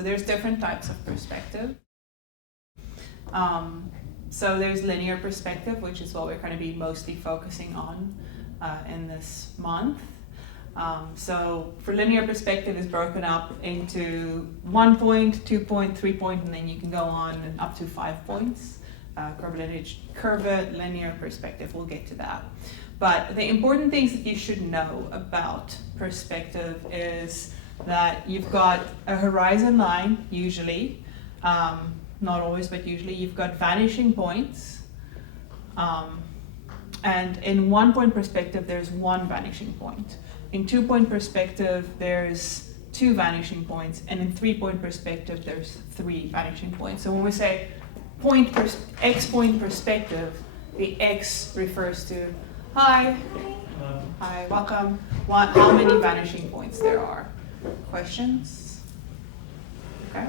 So there's different types of perspective. So there's linear perspective, which is what we're going to be mostly focusing on in this month. So for linear perspective is broken up into 1 point, 2 point, 3 point, and then you can go on and up to 5 points. Curvilinear perspective, we'll get to that. But the important things that you should know about perspective is that you've got a horizon line, usually, not always, but usually you've got vanishing points. And in 1 point perspective, there's one vanishing point. In 2 point perspective, there's 2 vanishing points. And in 3 point perspective, there's 3 vanishing points. So when we say X point perspective, the X refers to, hi, welcome, how many vanishing points there are. Questions? Okay.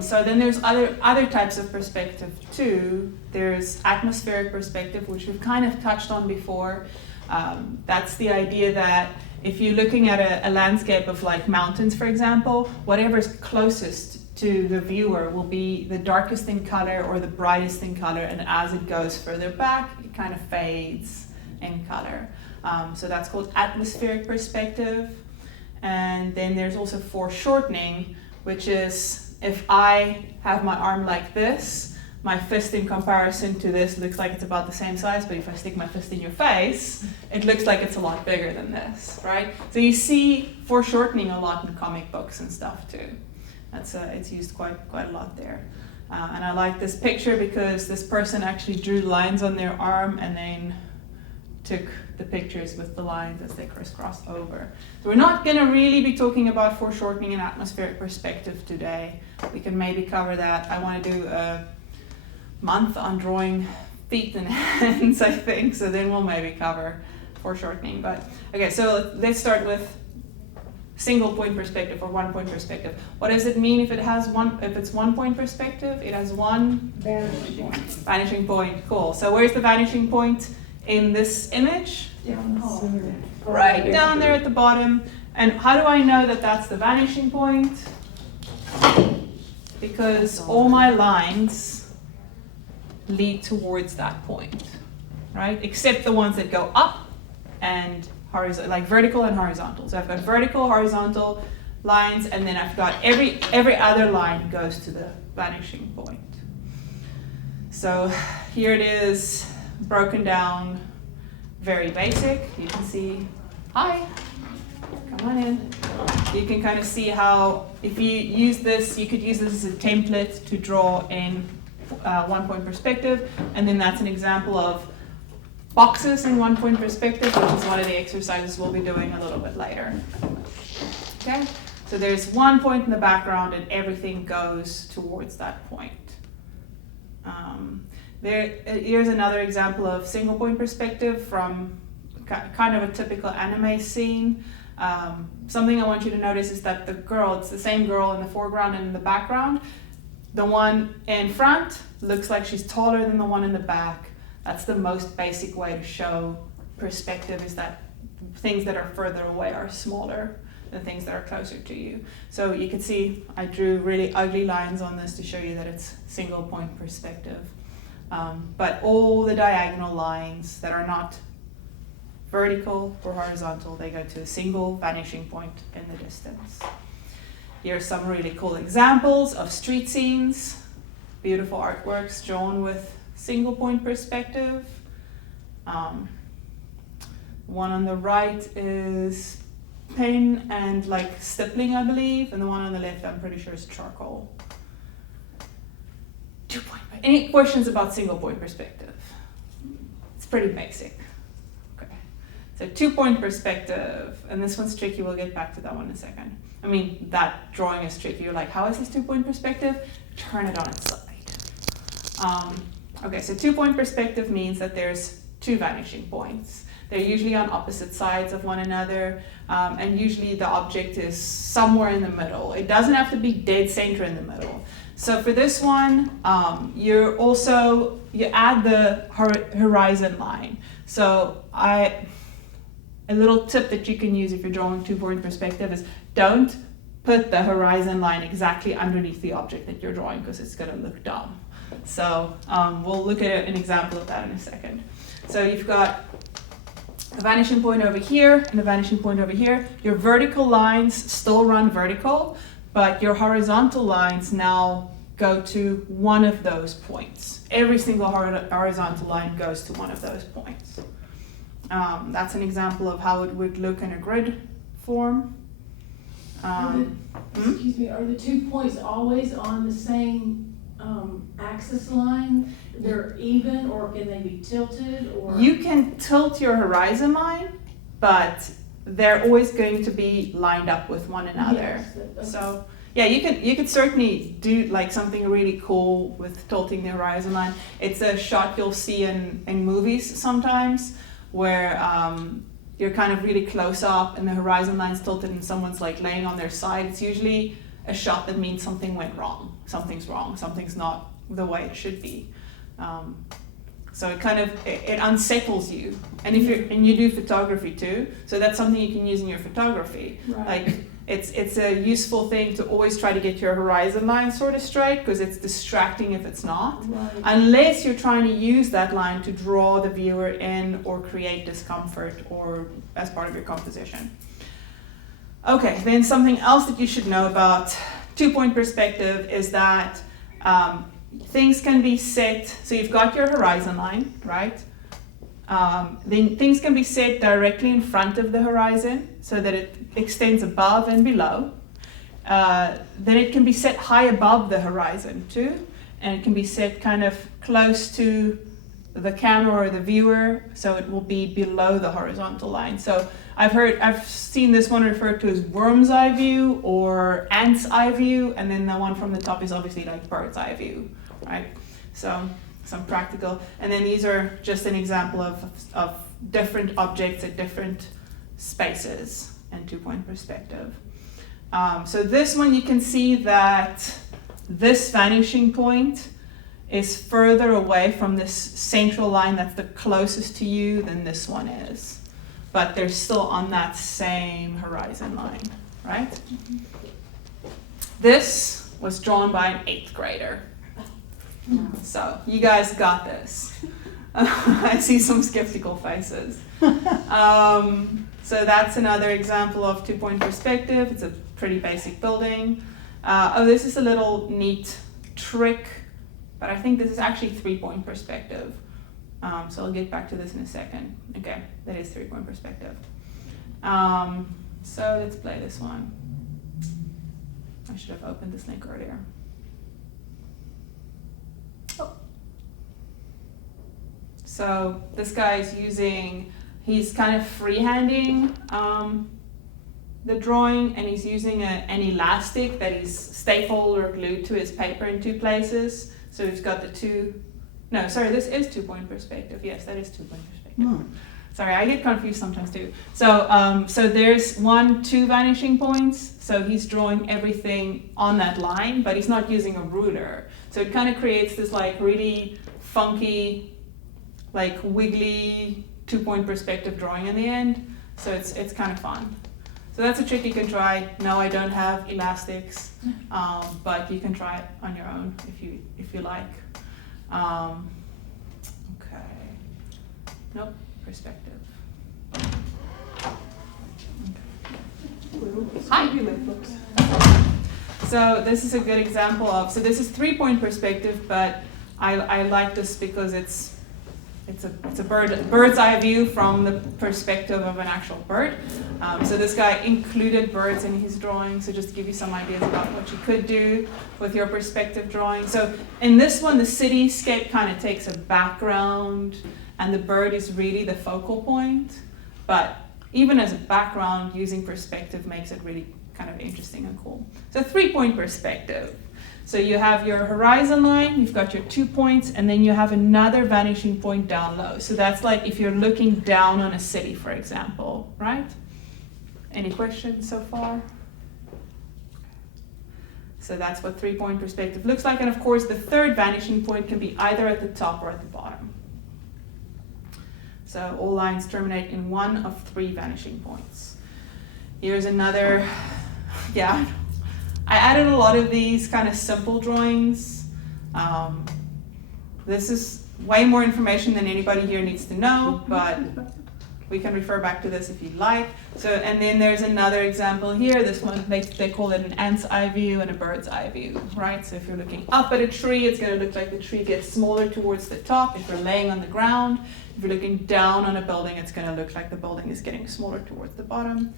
So then there's other types of perspective too. There's atmospheric perspective, which we've kind of touched on before. That's the idea that if you're looking at a landscape of like mountains, for example, whatever's closest to the viewer will be the darkest in color or the brightest in color, and as it goes further back, it kind of fades in color. So that's called atmospheric perspective. And then there's also foreshortening, which is if I have my arm like this, my fist in comparison to this looks like it's about the same size, but if I stick my fist in your face, it looks like it's a lot bigger than this, right? So you see foreshortening a lot in comic books and stuff too. It's used quite a lot there. And I like this picture because this person actually drew lines on their arm and then took the pictures with the lines as they crisscrossed over. So we're not going to really be talking about foreshortening and atmospheric perspective today. We can maybe cover that. I want to do a month on drawing feet and hands, I think, so then we'll maybe cover foreshortening. But okay, so let's start with single point perspective or 1 point perspective. What does it mean if it's 1 point perspective? It has one vanishing point. Cool. So where's the vanishing point in this image? Right down there at the bottom. And how do I know that that's the vanishing point? Because all my lines lead towards that point, right? Except the ones that go up and horizontal, like vertical and horizontal. So I've got vertical, horizontal lines, and then I've got every other line goes to the vanishing point. So here it is, broken down, very basic. You can see, hi, come on in. You can kind of see how, if you use this, you could use this as a template to draw in 1 point perspective, and then that's an example of boxes in 1 point perspective, which is one of the exercises we'll be doing a little bit later. Okay, so there's 1 point in the background and everything goes towards that point. Here's another example of single point perspective from kind of a typical anime scene. Something I want you to notice is that it's the same girl in the foreground and in the background. The one in front looks like she's taller than the one in the back. That's the most basic way to show perspective, is that things that are further away are smaller than things that are closer to you. So you can see I drew really ugly lines on this to show you that it's single point perspective. But all the diagonal lines that are not vertical or horizontal, they go to a single vanishing point in the distance. Here's some really cool examples of street scenes, beautiful artworks drawn with single point perspective. One on the right is pen and like stippling, I believe, and the one on the left I'm pretty sure is charcoal. 2 point. Any questions about single point perspective? It's pretty basic. Okay, so 2 point perspective, and this one's tricky, we'll get back to that one in a second. I mean, that drawing is tricky. You're like, how is this 2 point perspective? Turn it on its side. Okay, so 2 point perspective means that there's 2 vanishing points. They're usually on opposite sides of one another, and usually the object is somewhere in the middle. It doesn't have to be dead center in the middle. So for this one, you add the horizon line. So a little tip that you can use if you're drawing 2 point perspective is don't put the horizon line exactly underneath the object that you're drawing because it's going to look dumb. So we'll look at an example of that in a second. So you've got a vanishing point over here and a vanishing point over here. Your vertical lines still run vertical, but your horizontal lines now go to one of those points. Every single horizontal line goes to one of those points. That's an example of how it would look in a grid form. Excuse me, are the 2 points always on the same axis line? They're even, or can they be tilted? Or You can tilt your horizon line, but they're always going to be lined up with one another. Yes, okay. So yeah, you could certainly do like something really cool with tilting the horizon line. It's a shot you'll see in movies sometimes where you're kind of really close up and the horizon line's tilted and someone's like laying on their side. It's usually a shot that means something went wrong. Something's wrong. Something's not the way it should be. So it kind of it unsettles you. And if you do photography too, so that's something you can use in your photography. Right. Like it's a useful thing to always try to get your horizon line sort of straight because it's distracting if it's not. Right. Unless you're trying to use that line to draw the viewer in or create discomfort or as part of your composition. Okay, then something else that you should know about 2-point perspective is that things can be set, so you've got your horizon line, right? Then things can be set directly in front of the horizon so that it extends above and below. Then it can be set high above the horizon too, and it can be set kind of close to the camera or the viewer, so it will be below the horizontal line. So I've seen this one referred to as worm's eye view or ant's eye view, and then the one from the top is obviously like bird's eye view, right? So some practical, and then these are just an example of different objects at different spaces and 2-point perspective. So this one you can see that this vanishing point is further away from this central line that's the closest to you than this one is. But they're still on that same horizon line, right? Mm-hmm. This was drawn by an 8th grader. So you guys got this. I see some skeptical faces. So that's another example of 2-point perspective. It's a pretty basic building. This is a little neat trick, but I think this is actually 3-point perspective. So I'll get back to this in a second. Okay, that is 3-point perspective. So let's play this one. I should have opened this link earlier. Oh. So this guy is he's kind of freehanding the drawing, and he's using an elastic that he's stapled or glued to his paper in 2 places. So we've got this is 2-point perspective. Yes, that is 2-point perspective. Sorry, I get confused sometimes too. So there's 2 vanishing points. So he's drawing everything on that line, but he's not using a ruler. So it kind of creates this like really funky, like wiggly 2-point perspective drawing in the end. So it's kind of fun. So that's a trick you can try. No, I don't have elastics, but you can try it on your own if you like. Okay. Nope. Perspective. Okay. Hi. So this is a good example of. So this is 3-point perspective, but I like this because it's a bird's eye view from the perspective of an actual bird. So this guy included birds in his drawing, so just to give you some ideas about what you could do with your perspective drawing. So in this one, the cityscape kind of takes a background, and the bird is really the focal point. But even as a background, using perspective makes it really kind of interesting and cool. So 3-point perspective. So you have your horizon line, you've got your 2 points, and then you have another vanishing point down low. So that's like if you're looking down on a city, for example, right? Any questions so far? So that's what 3-point perspective looks like. And of course, the third vanishing point can be either at the top or at the bottom. So all lines terminate in one of 3 vanishing points. Here's another Yeah, I added a lot of these kind of simple drawings. This is way more information than anybody here needs to know, but we can refer back to this if you'd like. So, and then there's another example here. This one, they call it an ant's eye view and a bird's eye view, right? So if you're looking up at a tree, it's going to look like the tree gets smaller towards the top. If you're laying on the ground, if you're looking down on a building, it's going to look like the building is getting smaller towards the bottom.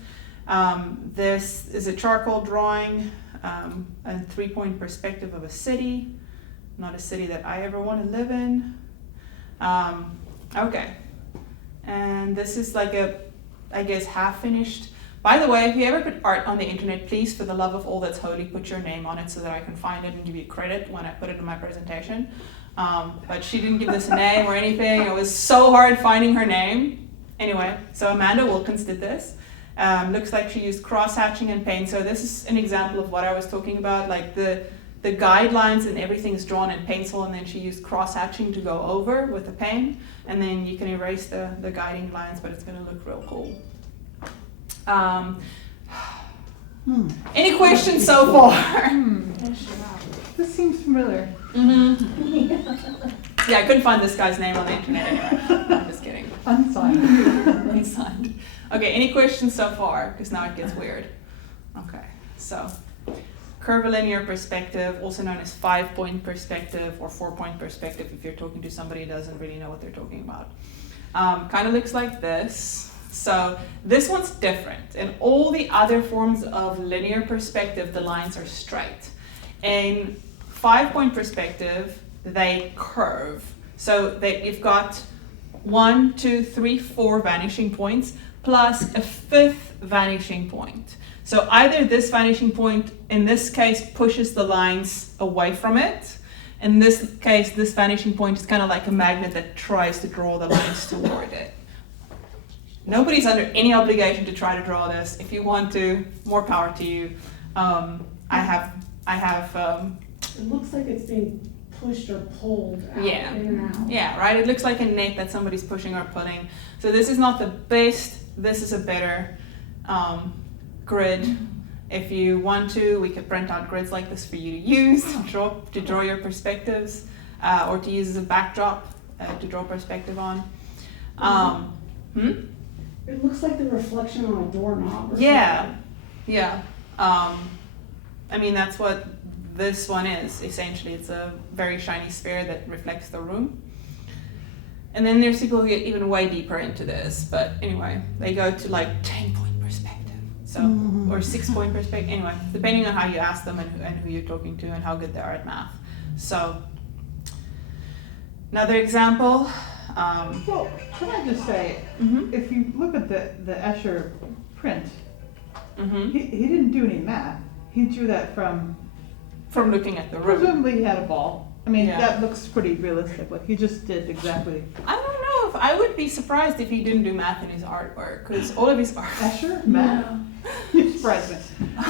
This is a charcoal drawing, a 3-point perspective of a city, not a city that I ever want to live in. Okay. And this is like a, I guess, half finished. By the way, if you ever put art on the internet, please, for the love of all that's holy, put your name on it so that I can find it and give you credit when I put it in my presentation. But she didn't give this a name or anything. It was so hard finding her name. Anyway, so Amanda Wilkins did this. Looks like she used cross-hatching and paint. So this is an example of what I was talking about, like the guidelines and everything's drawn in pencil, and then she used cross-hatching to go over with the paint, and then you can erase the guiding lines, but it's going to look real cool. Any questions so far? This seems familiar. Yeah, I couldn't find this guy's name on the internet anyway. I'm just kidding. Unsigned. Unsigned. Okay, any questions so far? Because now it gets weird. Okay, so curvilinear perspective, also known as 5-point perspective or 4-point perspective if you're talking to somebody who doesn't really know what they're talking about. Kind of looks like this. So this one's different. In all the other forms of linear perspective, the lines are straight. In 5-point perspective, they curve. So you've got 1, 2, 3, 4 vanishing points plus a 5th vanishing point. So either this vanishing point, in this case, pushes the lines away from it. In this case, this vanishing point is kind of like a magnet that tries to draw the lines toward it. Nobody's under any obligation to try to draw this. If you want to, more power to you. I have. It looks like it's being pushed or pulled out, Yeah. in and out. Yeah, right. It looks like a net that somebody's pushing or pulling. So this is not the best. This is a better grid. If you want to, we could print out grids like this for you to use to draw your perspectives, or to use as a backdrop to draw perspective on. It looks like the reflection on a doorknob. Yeah, yeah. I mean, that's what this one is, essentially. It's a very shiny sphere that reflects the room. And then there's people who get even way deeper into this, but anyway, they go to like 10-point perspective, so or 6-point perspective. Anyway, depending on how you ask them and who you're talking to and how good they are at math. So another example. Well, can I just say, if you look at the Escher print, he didn't do any math. He drew that from looking at the room. presumably he had a ball. I mean, Yeah. that looks pretty realistic. Like he just did exactly. I don't know if I would be surprised if he didn't do math in his artwork, because all of his art. Escher math. Yeah. You surprised me.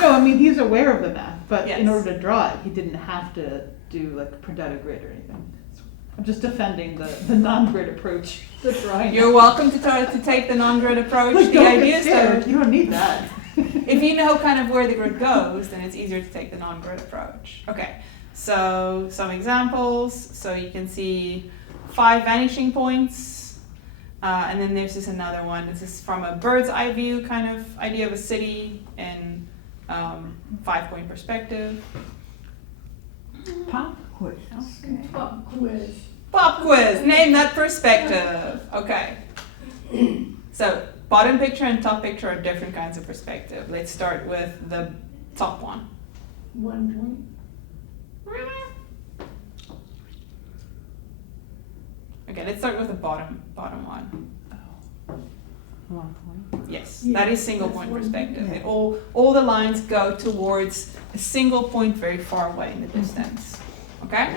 No, I mean he's aware of the math, but Yes. in order to draw it, he didn't have to do like print out a grid or anything. I'm just defending the non-grid approach to drawing. You're welcome to try to take the non-grid approach. Like, The don't idea get is scared. though, You don't need that. if you know kind of where the grid goes, then it's easier to take the non-grid approach. Okay, so some examples. So you can see 5 vanishing points, and then there's this another one. This is from a bird's eye view kind of idea of a city in 5-point perspective. Pop quiz. Pop quiz. Pop quiz, name that perspective. Okay. So bottom picture and top picture are different kinds of perspective. Let's start with the top one. 1 point. Okay, let's start with the bottom one. 1 point. Yes, Yeah, that is single that's point one. perspective. Yeah. It all the lines go towards a single point very far away in the distance. Okay?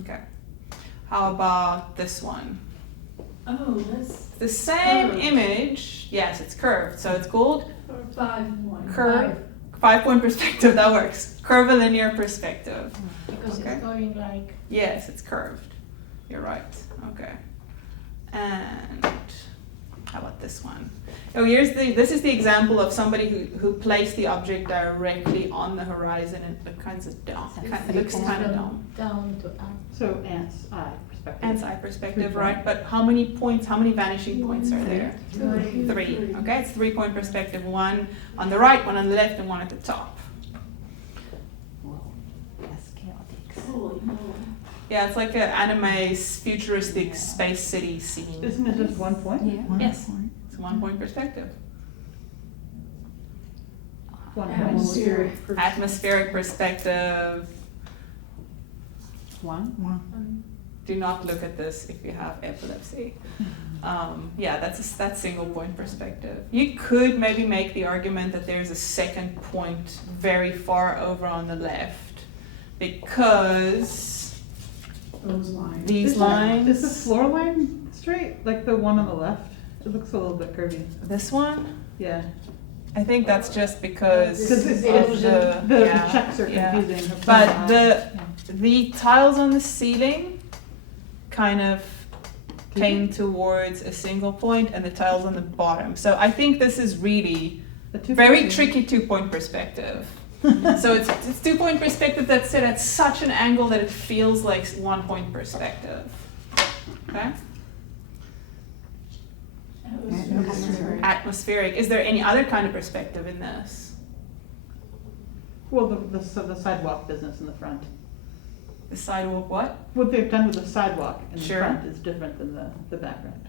Okay. How about this one? Oh, that's The same Curved. image. Yes, it's curved. So it's called 5-1. curve. 5-point perspective. That works. Curvilinear perspective. Because Okay. it's going like, Yes, it's curved. You're right. Okay. And How about this one? Oh, this is the example of somebody who placed the object directly on the horizon and it kind of dumb. It looks kind of dumb. Down to up. So ant's eye perspective. Ants eye perspective, 3 right? point. But how many points, how many vanishing points are there? Three. 3. Okay, it's 3-point perspective. One on the right, one on the left, and one at the top. Whoa, that's chaotic. Holy moly. Yeah, it's like an anime futuristic space city scene. Isn't it just 1 point? Yeah. Yes. It's a 1-point perspective. 1 point. Atmospheric. Atmospheric perspective. 1. Do not look at this if you have epilepsy. Yeah, that's single point perspective. You could maybe make the argument that there's a second point very far over on the left because Those lines. these lines. Is the floor line straight, like the one on the left? It looks a little bit curvy. This one, Yeah. I think that's just because Because This is of illusion. The yeah, checks are yeah. confusing. But the tiles on the ceiling kind of tend towards a single point, and the tiles on the bottom. So I think this is really The 2 very point- tricky 2-point perspective. So it's 2-point perspective that's set at such an angle that it feels like 1-point perspective. Okay? Atmospheric. Atmospheric. Is there any other kind of perspective in this? Well, the sidewalk business in the front. The sidewalk what? What they've done with the sidewalk in the Sure. front is different than the background.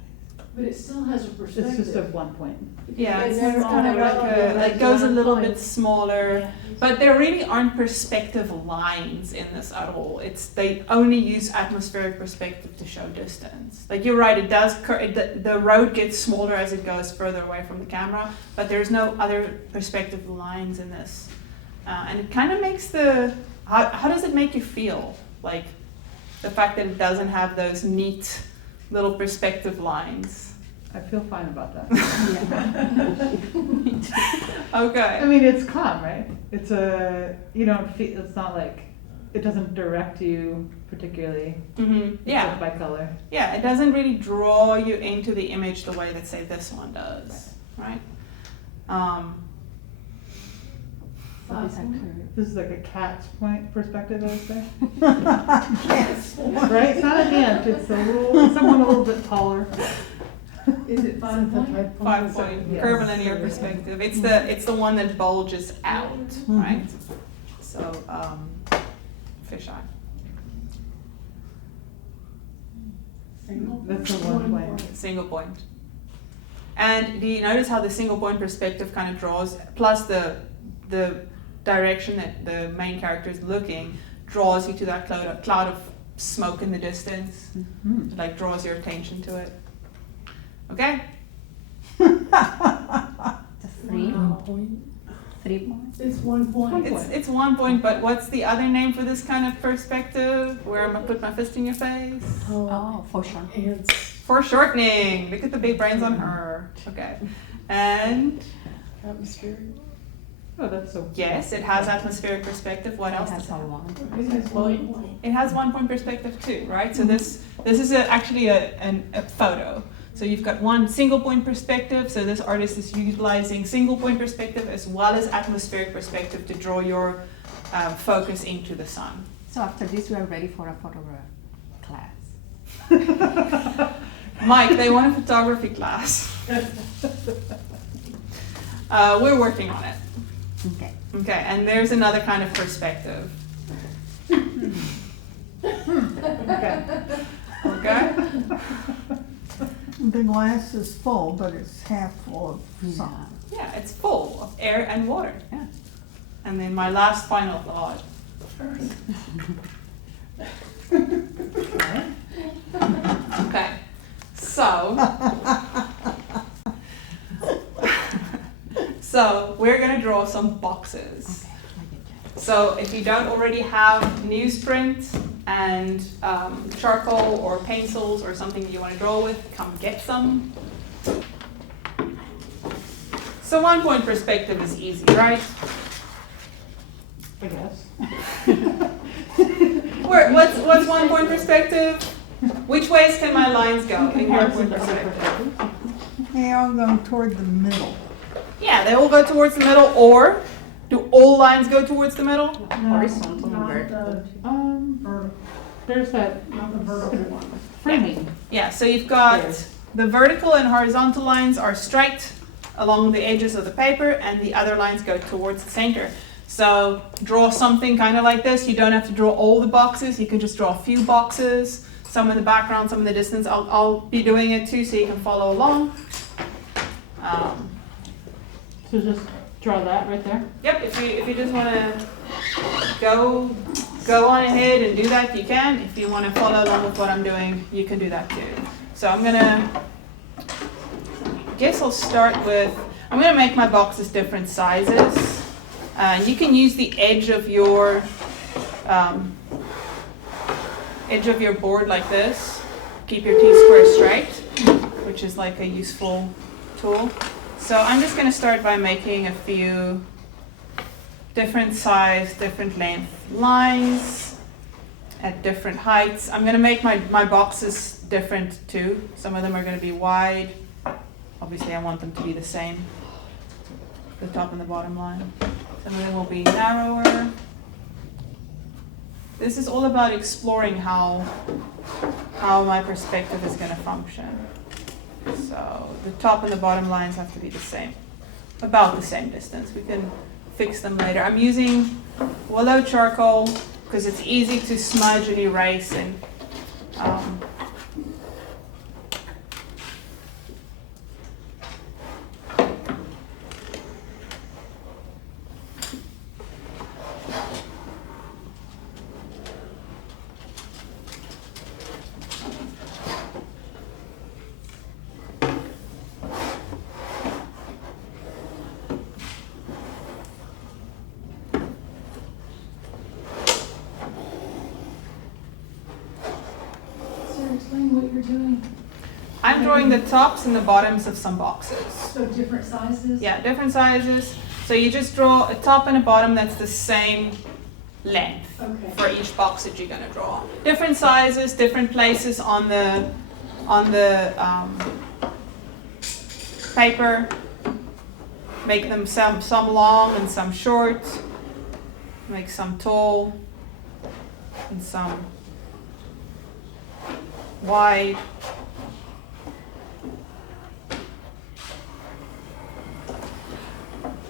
But it still has a perspective. It's just a 1 point. Yeah, it's It's kind of all like right. like goes a little Line. bit smaller. But there really aren't perspective lines in this at all. They only use atmospheric perspective to show distance. Like you're right, it does. The road gets smaller as it goes further away from the camera, but there's no other perspective lines in this, and it kind of makes the. How does it make you feel? Like the fact that it doesn't have those neat little perspective lines. I feel fine about that. Okay. I mean, it's calm, right? It's you don't feel, it's not like, it doesn't direct you particularly. Mm-hmm. Yeah. Except by color. Yeah, it doesn't really draw you into the image the way that, say, this one does, right? This is like a cat's point perspective, I would say. Yes. Right? It's not an ant, it's someone a little bit taller. Is it 5 point? 5-point Yes. curvilinear perspective. It's the one that bulges out, right? So, fisheye. Single? That's a 1 point. Single point. And do you notice how the single point perspective kind of draws, plus the direction that the main character is looking, draws you to that cloud of smoke in the distance? Mhm. It, like, draws your attention to it. Okay? The 3. Wow. 3 points. It's 1 point. It's 1 point, but what's the other name for this kind of perspective? Where I'm gonna put my fist in your face? Oh, for sure. Ants. Foreshortening. Look at the big brains on her. Okay. And Atmospheric. Oh, that's so. yes, it has atmospheric perspective. What else It does has it a have? 1. It has 1 point. It has 1-point perspective too, right? So this is actually a photo. So you've got one single point perspective. So this artist is utilizing single point perspective as well as atmospheric perspective to draw your focus into the sun. So after this, we are ready for a photograph class. Mike, they want a photography class. We're working on it. Okay. Okay, and there's another kind of perspective. Okay. Okay? The glass is full, but it's half full of Yeah. sun. Yeah, it's full of air and water. Yeah. And then my last final thought. Okay, so. So we're gonna draw some boxes. Okay. I get that. So if you don't already have newsprint and charcoal or pencils or something that you want to draw with, come get some. So 1-point perspective is easy, right? I guess. What's 1-point perspective? Which ways can my lines go in 1-point perspective? They all go toward the middle. Yeah, they all go towards the middle, or do all lines go towards the middle? Horizontal and Not vertical. vertical, There's that not the vertical one. framing. Yeah, so you've got Yes. the vertical and horizontal lines are straight along the edges of the paper, and the other lines go towards the center. So draw something kind of like this. You don't have to draw all the boxes. You can just draw a few boxes, some in the background, some in the distance. I'll be doing it too, so you can follow along. So just draw that right there. Yep, if you just want to go on ahead and do that, you can. If you want to follow along with what I'm doing, you can do that too. So I'm gonna make my boxes different sizes. You can use the edge of your board like this. Keep your T-square straight, which is like a useful tool. So I'm just going to start by making a few different size, different length lines at different heights. I'm going to make my boxes different too. Some of them are going to be wide. Obviously I want them to be the same, the top and the bottom line. Some of them will be narrower. This is all about exploring how my perspective is going to function. So the top and the bottom lines have to be the same, about the same distance. We can fix them later. I'm using Willow charcoal because it's easy to smudge and erase, and Sarah, explain what you're doing. I'm drawing the tops and the bottoms of some boxes. So different sizes? Yeah, different sizes. So you just draw a top and a bottom that's the same length Okay. for each box that you're going to draw. Different sizes, different places on the paper. Make them some long and some short. Make some tall and some wide.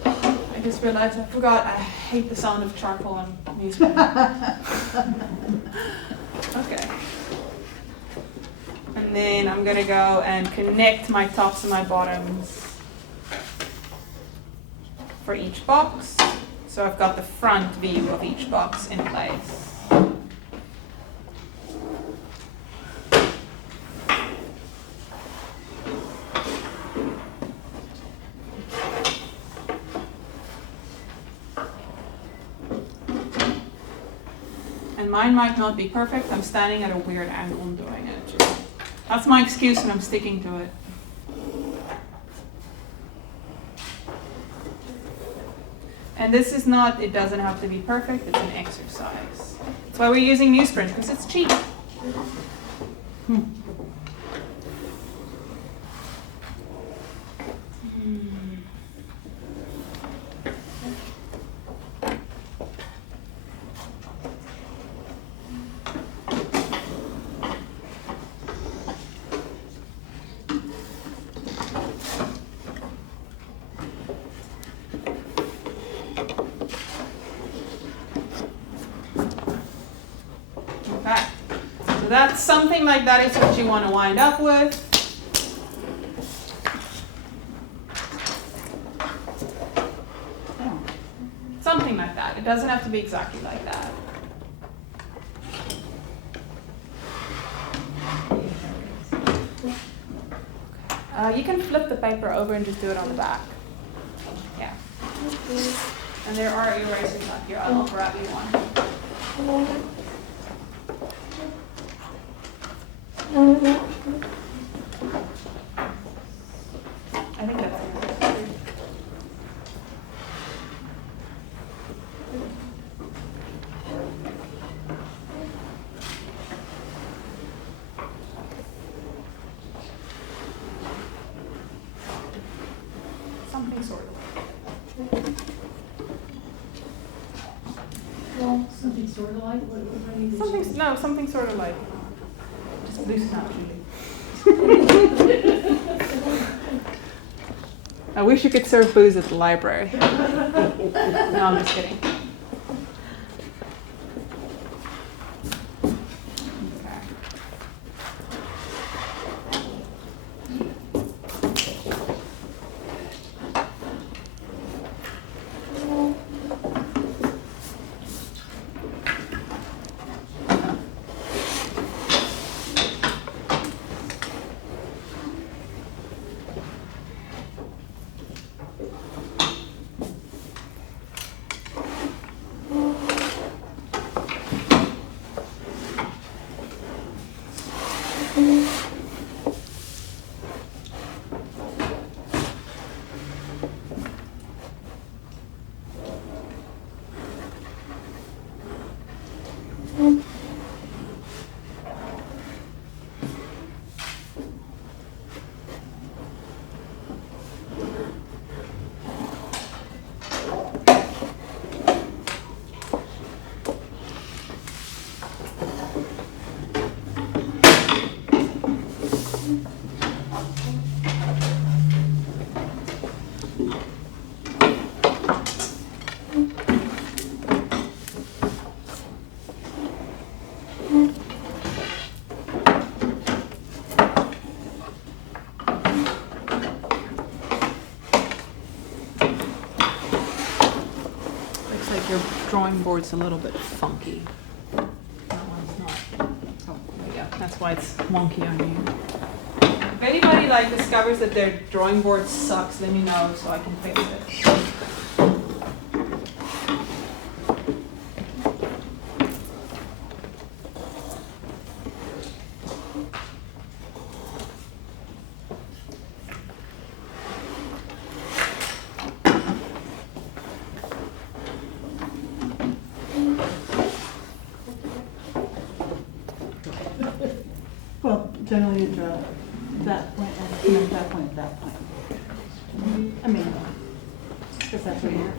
I just realized I forgot I hate the sound of charcoal on newspaper. Okay. And then I'm gonna go and connect my tops and my bottoms for each box. So I've got the front view of each box in place. And mine might not be perfect. I'm standing at a weird angle and doing it. That's my excuse, and I'm sticking to it. And this is not, it doesn't have to be perfect, it's an exercise. That's why we're using newsprint, because it's cheap. Okay, so that's something like that is what you want to wind up with. Something like that. It doesn't have to be exactly like that. You can flip the paper over and just do it on the back. Yeah. And there are erasers up here. I'll grab you one. I think that's it. something sort of. Well, something sort of like, what do you Something, no, something sort of like, just loosen up, Julie. I wish you could serve booze at the library. No, I'm just kidding. Okay. Looks like your drawing board's a little bit funky. That one's not. Oh, yeah, that's why it's wonky on you. If anybody like discovers that their drawing board sucks, let me know so I can fix it. Well, generally you draw that point, and then that point, that point. I mean, if that's what you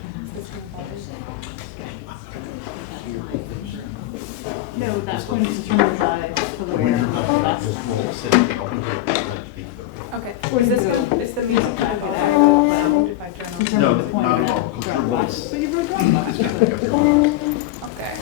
No, that point is determined by the way that's. Okay, is this one, is the music back? If I turn on. Determine No, the point not of at all, that because drawing your box. voice- But you wrote drawing box. Okay.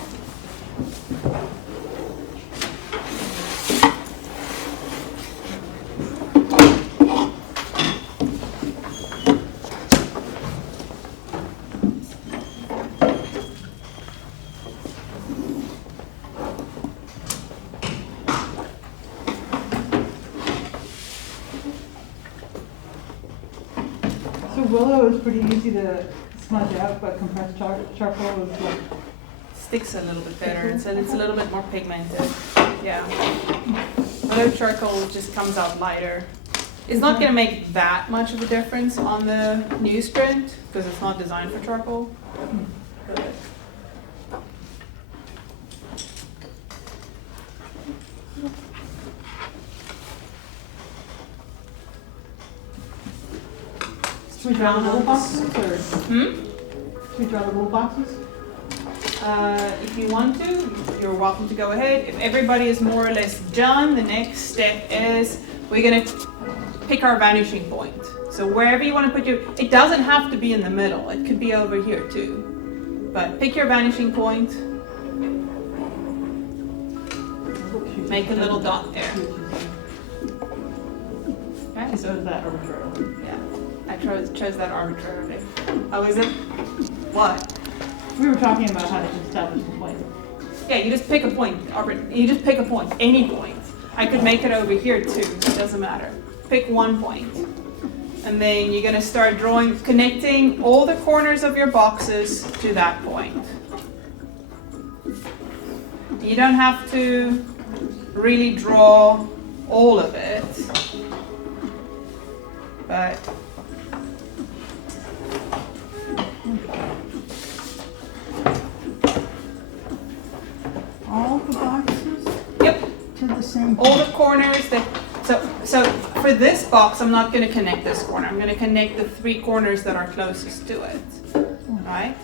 So willow is pretty easy to smudge out, but compressed charcoal is like, Sticks a little bit better, and so it's a little bit more pigmented. Yeah. Willow charcoal just comes out lighter. It's not gonna make that much of a difference on the newsprint because it's not designed for charcoal. But should we draw the little boxes or Hmm? should we draw the little boxes? If you want to, you're welcome to go ahead. If everybody is more or less done, the next step is we're gonna pick our vanishing point. So wherever you want to put your, it doesn't have to be in the middle. It could be over here too. But pick your vanishing point. Make a little dot there. Okay, So is that arbitrarily? yeah, I chose that arbitrarily. Oh, is it? What? We were talking about how to establish the point. Yeah, you just pick a point. You just pick a point, any point. I could make it over here too, it doesn't matter. Pick one point. And then you're gonna start drawing, connecting all the corners of your boxes to that point. You don't have to really draw all of it. But All the boxes yep, to the same. all the corners that, so for for this box, I'm not gonna connect this corner. I'm gonna connect the 3 corners that are closest to it, right?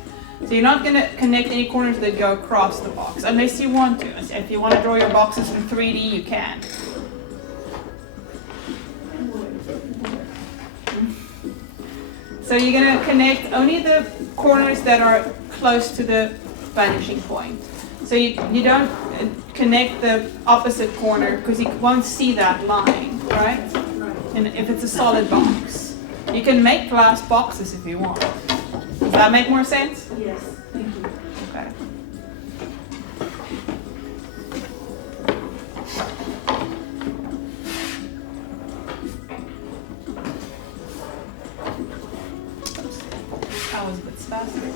So you're not gonna connect any corners that go across the box, unless you want to. If you wanna draw your boxes in 3D, you can. So you're gonna connect only the corners that are close to the vanishing point. So you don't connect the opposite corner because you won't see that line, right? Right. And if it's a solid box. You can make glass boxes if you want. Does that make more sense? Yes, thank you. Okay. Oops. That was a bit spastic.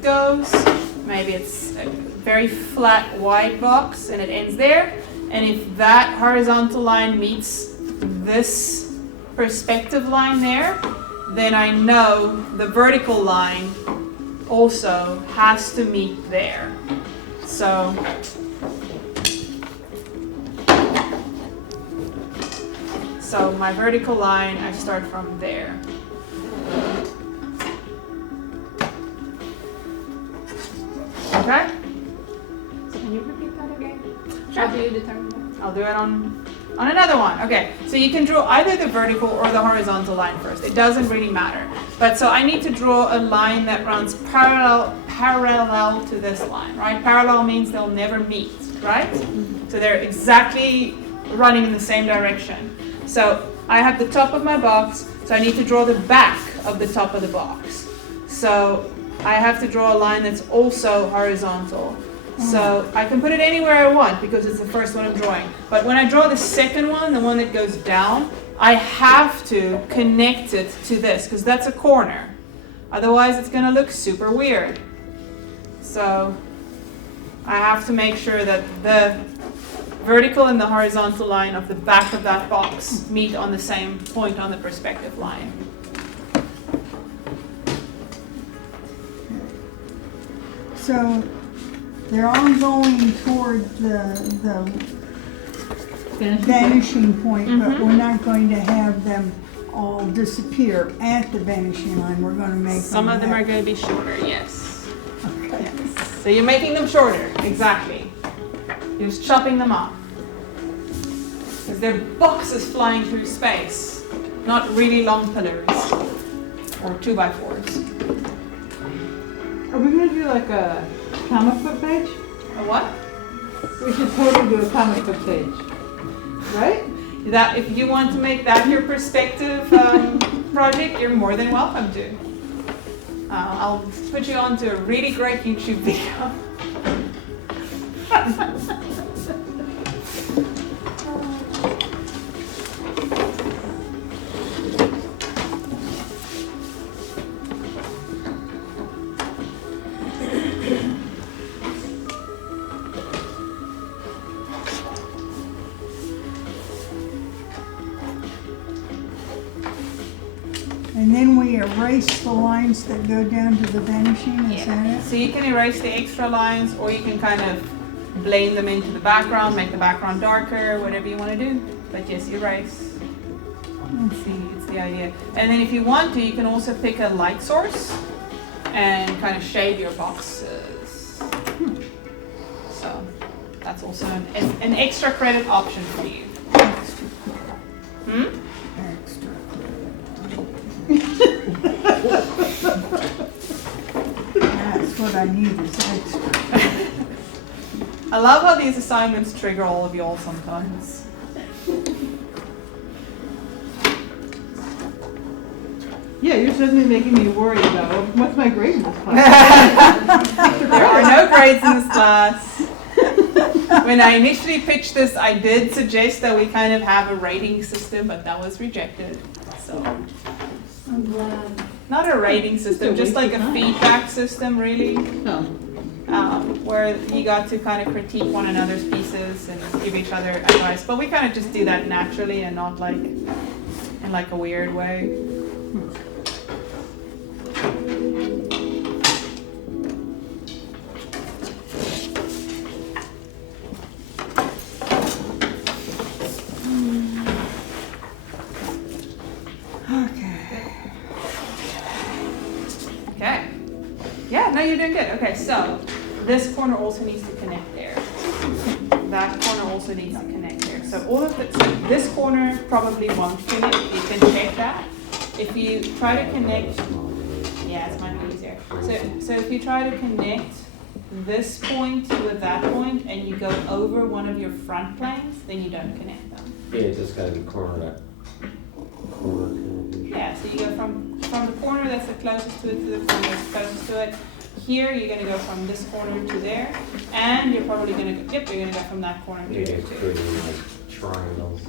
Goes. Maybe it's a very flat wide box and it ends there. And if that horizontal line meets this perspective line there, then I know the vertical line also has to meet there. So my vertical line, I start from there. Okay? Can you repeat that again? Sure. How do you determine that? I'll do it on another one. Okay, so you can draw either the vertical or the horizontal line first. It doesn't really matter. But so I need to draw a line that runs parallel to this line, right? Parallel means they'll never meet, right? So they're exactly running in the same direction. So I have the top of my box, so I need to draw the back of the top of the box. So I have to draw a line that's also horizontal. So I can put it anywhere I want because it's the first one I'm drawing. But when I draw the second one, the one that goes down, I have to connect it to this because that's a corner. Otherwise it's gonna look super weird. So I have to make sure that the vertical and the horizontal line of the back of that box meet on the same point on the perspective line. So they're all going toward the vanishing point, but we're not going to have them all disappear at the vanishing line. We're going to make Some of them are have- going to be shorter, yes. Okay. Yes. So you're making them shorter, exactly. You're just chopping them off. Because they're boxes flying through space, not really long pillars. or 2x4s. Are we gonna do like a comic book page? A what? We should totally do a comic book page, right? That if you want to make that your perspective project, you're more than welcome to. I'll put you on to a really great YouTube video. And then we erase the lines that go down to the vanishing, is that it? So you can erase the extra lines, or you can kind of blend them into the background, make the background darker, whatever you want to do. But yes, erase. See, it's the idea. And then if you want to, you can also pick a light source and kind of shade your boxes. So that's also an extra credit option for you. Hmm? Extra. That's what I need is extra. I love how these assignments trigger all of y'all sometimes. Yeah, you're suddenly making me worry about what's my grade in this class. There are no grades in this class. When I initially pitched this, I did suggest that we kind of have a rating system, but that was rejected. So, I'm glad. not a rating system, just like a feedback system, really, No. where you got to kind of critique one another's pieces and give each other advice. But we kind of just do that naturally and not like in like a weird way. Okay. Yeah, no, you're doing good. Okay, so this corner also needs to connect there. That corner also needs to connect there. So all of the, so this corner probably won't connect. You can check that. If you try to connect, yeah, it might be easier. So if you try to connect this point with that point and you go over one of your front planes, then you don't connect them. Yeah, it's just gotta be corner to corner. Yeah, so you go from the corner that's the closest to it to the corner that's closest to it. Here, you're gonna go from this corner to there, and you're probably gonna go, yep, you're gonna go from that corner to Yeah, there it's too. creating like triangles.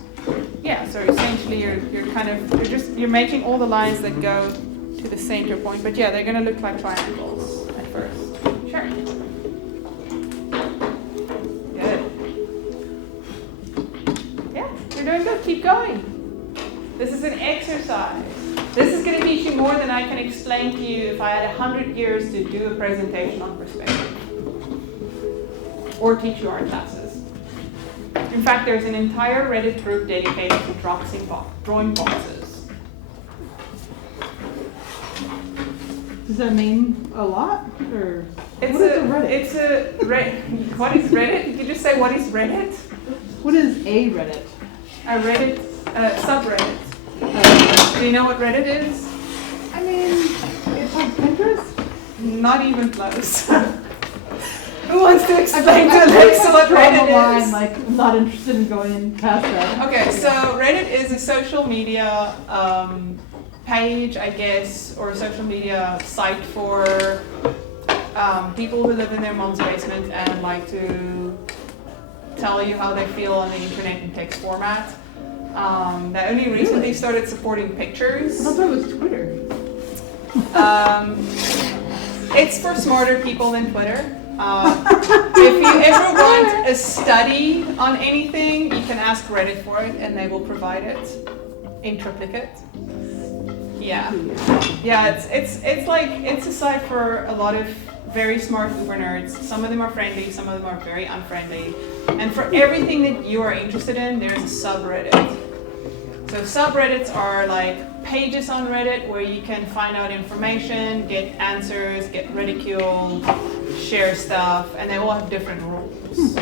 Yeah, so essentially you're making all the lines that go to the center point, but yeah, they're gonna look like triangles at first. Sure. Good. Yeah, you're doing good. Keep going. This is an exercise. This is going to teach you more than I can explain to you if I had 100 years to do a presentation on perspective. Or teach you art classes. In fact, there's an entire Reddit group dedicated to drawing boxes. Does that mean a lot, or It's what is a Reddit? What is Reddit? You could just say, what is Reddit? What is a Reddit? A Reddit, subreddit. Do you know what Reddit is? I mean, it's like Pinterest. Not even close. Who wants to explain to Alexa what Reddit is? Like, I'm not interested in going past that. Okay, so Reddit is a social media page, I guess, or a social media site for people who live in their mom's basement and like to tell you how they feel on the internet in text format. They only recently started supporting pictures. I thought that was Twitter. It's for smarter people than Twitter. If you ever want a study on anything, you can ask Reddit for it, and they will provide it in triplicate. Yeah, it's like it's a site for a lot of very smart Uber nerds. Some of them are friendly, some of them are very unfriendly. And for everything that you are interested in, there's a subreddit. So subreddits are like pages on Reddit where you can find out information, get answers, get ridiculed, share stuff, and they all have different rules.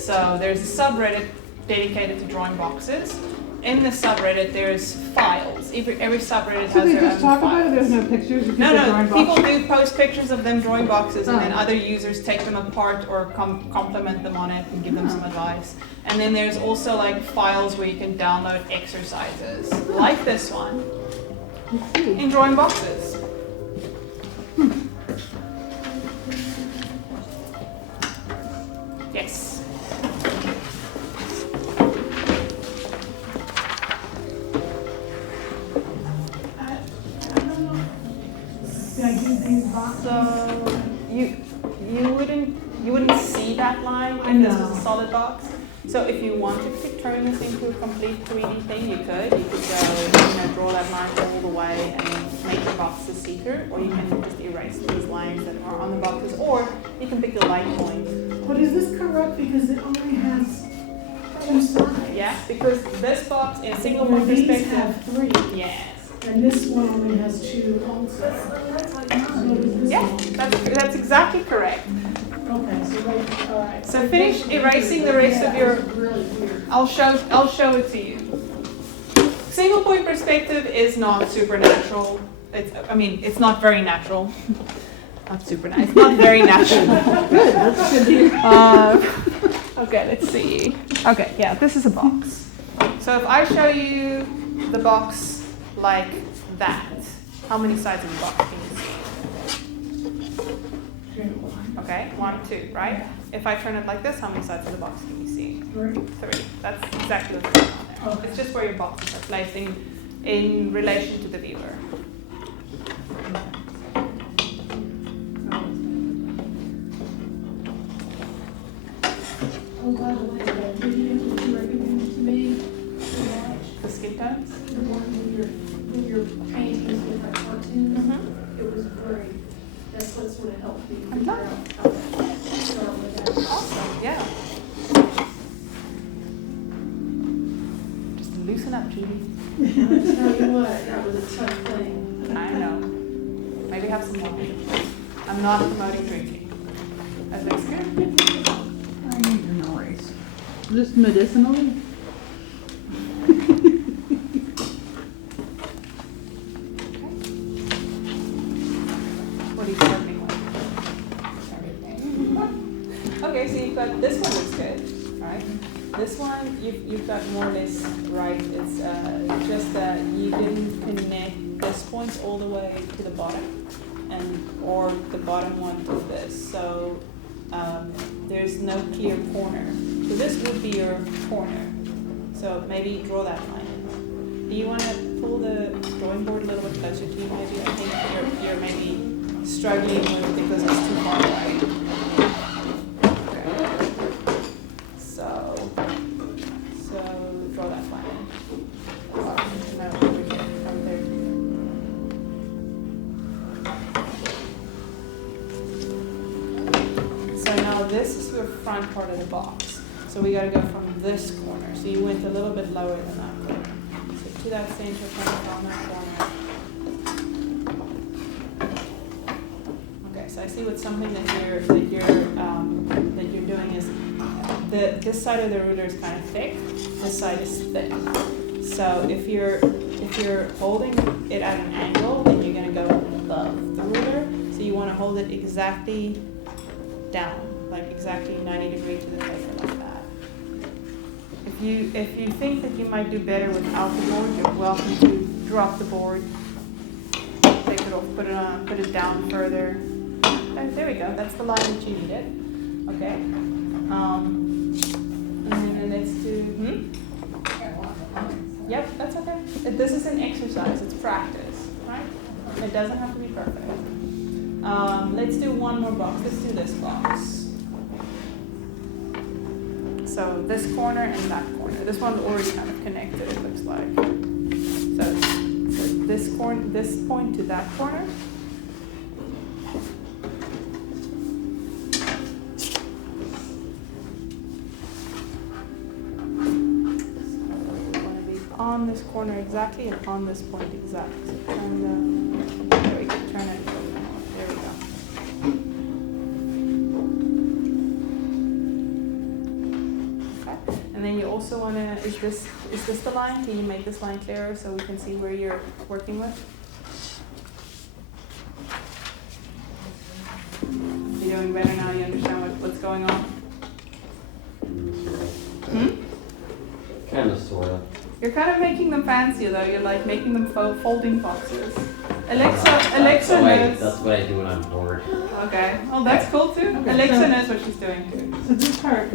So there's a subreddit dedicated to drawing boxes, in the subreddit, there's files. Every subreddit So has they their just own talk about it, files. there's no pictures of No, people no, drawing people boxes? do post pictures of them drawing boxes, and then Oh. other users take them apart or compliment them on it and give them some Oh. advice. And then there's also like files where you can download exercises, like this one, in drawing boxes. Yes. Can I do these boxes? So you wouldn't see that line I if this was know. a solid box. So if you wanted to turn this into a complete 3D thing, you could. You could go, draw that line all the way and then make your boxes see-through, or you can just erase these lines that are on the boxes, or you can pick a light point. But is this correct because it only has 2 sides? Yeah, because this box in single Where point these perspective. have 3, Yes. and this one only has 2 also. That's like mine. So does this Yeah, one. that's exactly correct. Okay, so they, all right. So finish erasing the rest of your. It's really weird. I'll show it to you. Single point perspective is not supernatural. It's not very natural. Not supernatural. It's not very natural. Good, that's good to hear. Okay, let's see. Okay, yeah, this is a box. So if I show you the box like that, how many sides of the box can you see? Okay, 1, 2, right? If I turn it like this, how many sides of the box can you see? 3. 3. That's exactly what's going on there. Okay. It's just where your boxes are placed in relation to the viewer. Oh, by the way, that video that you recommended to me to watch, The skin tones? the one with your paintings with that cartoons, Mm-hmm. it was great. That's what sort of helped me I'm figure done. out how to start with that. Awesome, yeah. Just loosen up, Judy. I tell you what, that was a tough thing. I know. Maybe have some wine. I'm not promoting drinking. That looks good. I need an erase. Just medicinally? What are you starting with? Okay, so you've got this one looks good, right? This one you've got more or less right. It's just that you didn't connect this point all the way to the bottom, or the bottom one to this. So there's no clear corner. So this would be your corner. So maybe draw that line in. Do you want to pull the drawing board a little bit closer to you? Maybe I think you're maybe struggling with it because it's too far away. Okay. So draw that line in. No, over here, right there. So now this is your front part of the box. So we gotta go from this corner. So you went a little bit lower than that corner. So to that center point on that corner. Okay, so I see what's something that you're doing is this side of the ruler is kind of thick. This side is thin. So if you're holding it at an angle, then you're gonna go above the ruler. So you want to hold it exactly down, like exactly 90 degrees to the paper, like that. If you think that you might do better without the board, you're welcome to drop the board, take it off, put it down further. Okay, there we go. That's the line that you needed. Okay. And then let's do. Yep, that's okay. This is an exercise. It's practice, right? It doesn't have to be perfect. Let's do one more box. Let's do this box. So this corner and that corner. This one's already kind of connected, it looks like. So this point to that corner. On this corner exactly and on this point exactly. So there we go. Turn it. There we go. Okay. And then you also wanna, is this the line? Can you make this line clearer so we can see where you're working with? You're doing better now, you understand what's going on? Kinda, sorta. You're kind of making them fancy though, you're like making them folding boxes. Alexa That's knows. what I do when I'm bored. Okay, well that's cool too. Okay, Alexa so- knows what she's doing too. So this part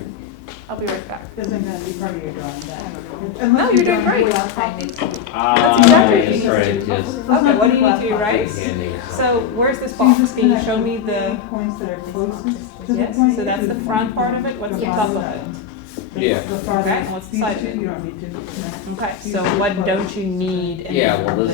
I'll be right back. isn't gonna be part of your drawing then? No, you're doing great. That's exactly I what you just need started to just Okay, what do you need to erase? handing So where's this So you box? just Can you connect show me the, points that are closest to the yes, point. so that's the front part of it, what's the Yes. top of it? Yeah. The farther, Okay, what's the these side two, of it? you don't need to connect. Okay, These so two what close. don't you need in Yeah, well,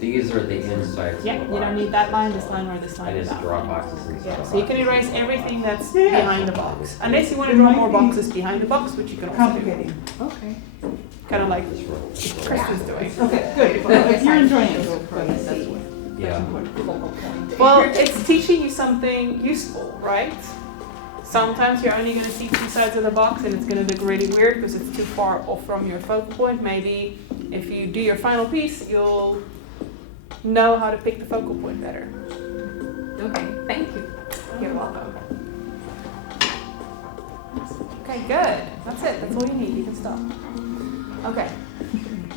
these are the insides of Yeah, the you don't box. need that line, this line, or this I line, or just that draw line. boxes inside. Yeah, the so you can box. erase everything that's Yeah. behind the box. Unless you want to It draw might more be boxes behind the box, which you can also do. Complicating. Okay. Kind of like Just roll. Kristen's doing. Okay, good. Well, if you're enjoying it, that's what, that's Yeah. important. Well, it's teaching you something useful, right? Sometimes you're only going to see two sides of the box and it's going to look really weird because it's too far off from your focal point. Maybe if you do your final piece, you'll know how to pick the focal point better. Okay, thank you. You're welcome. Okay, good. That's it. That's all you need. You can stop. Okay.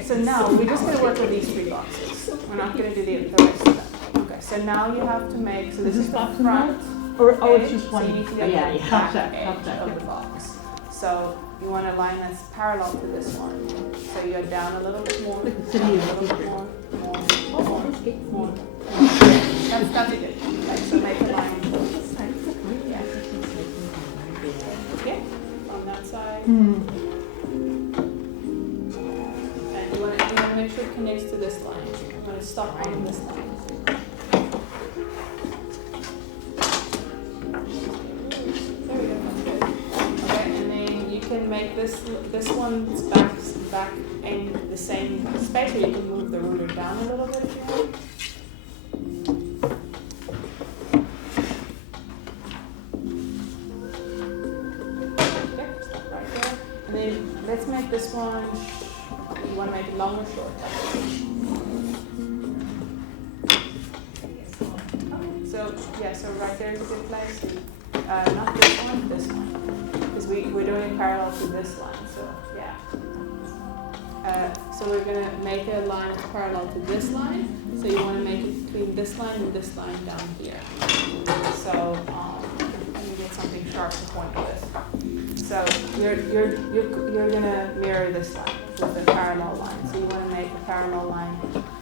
So now we're just going to work with these three boxes. We're not going to do the rest of them. Okay. So now you have to make. So this Is is this the box in front. Or, oh, it's edge, just so one. you need to Yeah, get yeah, the yeah. back Top edge check, of the box. So you want a line that's parallel to this one. So you're down a little bit more. Like the city down of a little bit Pittsburgh. more. More. That's it. Okay, so make a line. Okay. From that side. Hmm. And you want to make sure it connects to this line. You want to stop on this line. There we go. That's good. Okay, and then you can make this one's back in the same space, or you can move the ruler down a little bit if you want. Okay, right there. And then let's make this one. You want to make it long or short? So yeah, so right there is a good place. Not this one, because we're doing it parallel to this line. So yeah. So we're gonna make a line that's parallel to this line. So you want to make it between this line and this line down here. So let me get something sharp to point with. So you're gonna mirror this line with a parallel line. So you want to make a parallel line.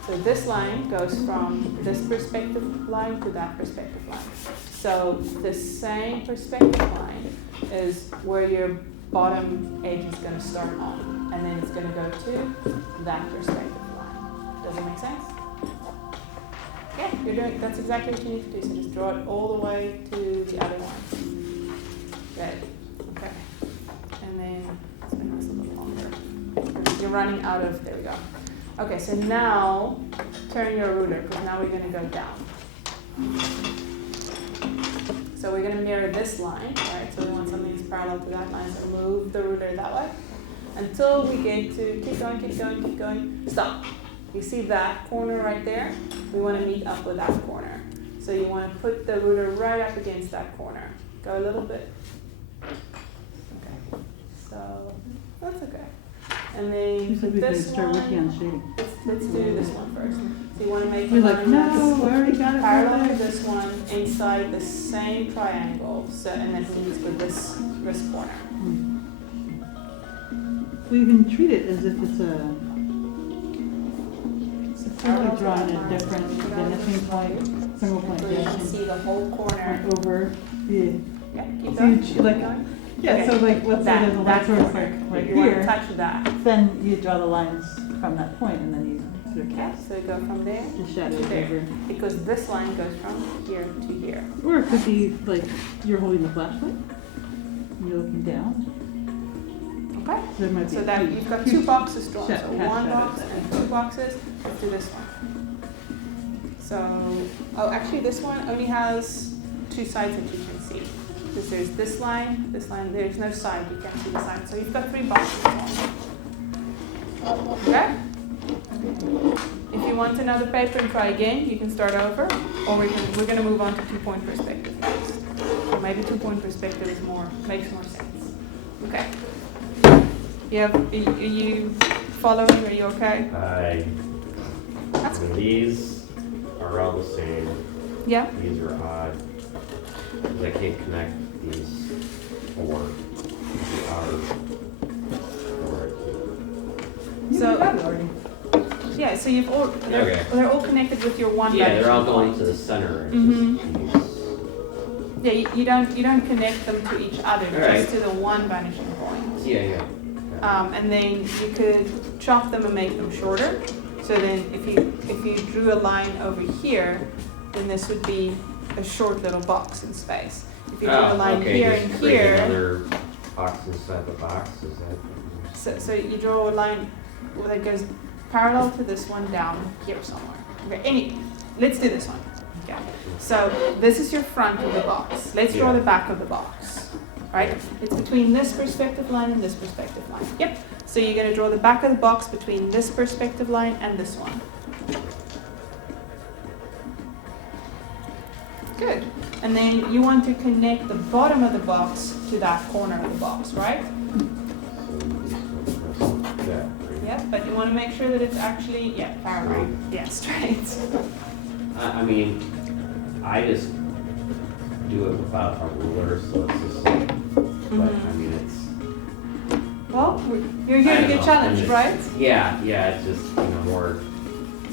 So this line goes from this perspective line to that perspective line. So the same perspective line is where your bottom edge is going to start on, and then it's going to go to that perspective line. Does it make sense? Yeah, that's exactly what you need to do. So just draw it all the way to the other one. Good. Okay. And then spin this a little longer. You're running out of, there we go. Okay, so now turn your ruler, because now we're going to go down. So we're going to mirror this line, right? So we want something that's parallel to that line. So move the ruler that way until we get to, keep going, keep going, keep going. Stop. You see that corner right there? We want to meet up with that corner. So you want to put the ruler right up against that corner. Go a little bit. Okay. So that's okay. And then You said we could this start working on one, shading. let's do this one first. So you want to make You're a like, line no, that's I already got it parallel right to there. this one inside the same triangle. So and then meets with this corner. We can treat it as if it's a, it's sort of like drawing a different vanishing point, single point So you can vanishing see the whole corner. point over. Yeah. Yeah, keep So you going. ch- keep like- going. Yeah, Okay. so like, let's say That- there's a line that sort of corner. like right You want to here, touch that. then you draw the lines from that point and then you sort of Yeah, cast so you go from there the to shadows there. over. Because this line goes from here to here. Or it could be like you're holding the flashlight and you're looking down. Okay. So there might be So that two- you've got two boxes drawn. Sha- So cast one shadows box that and way. two boxes. Let's do this one. So, oh, actually, this one only has two sides that you can see. because there's this line, there's no side, you can't see the side. So you've got 3 boxes going. Okay? If you want another paper and try again, you can start over, or we're going to move on to 2-point perspective next. Or maybe 2-point perspective makes more sense. Okay. Are you following? Are you okay? I mean, these are all the same. Yeah. These are odd. 'Cause I can't connect these 4. The outer 4. So yeah, so Okay. they're all connected with your one. Yeah, they're all vanishing going point. to the center. It's Mhm. just these. Yeah, you don't connect them to each other, Alright. just to the one vanishing point. Yeah. And then you could chop them and make them shorter. So then if you drew a line over here, then this would be a short little box in space. If you drew a line okay, here just and create here, another box inside the box, is that? so you draw a line that goes parallel to this one down here somewhere. Okay, let's do this one. Okay. So this is your front of the box. Let's draw Yeah. the back of the box. Right? It's between this perspective line and this perspective line. Yep. So you're going to draw the back of the box between this perspective line and this one. Good. And then you want to connect the bottom of the box to that corner of the box, right? Yeah. Yeah, but you want to make sure that it's actually, parallel. Yeah, straight. I mean, I just do it without a ruler, so it's just like, but I mean, it's. Well, you're here I to don't get know, challenged, I'm right? just- Yeah, it's just, more.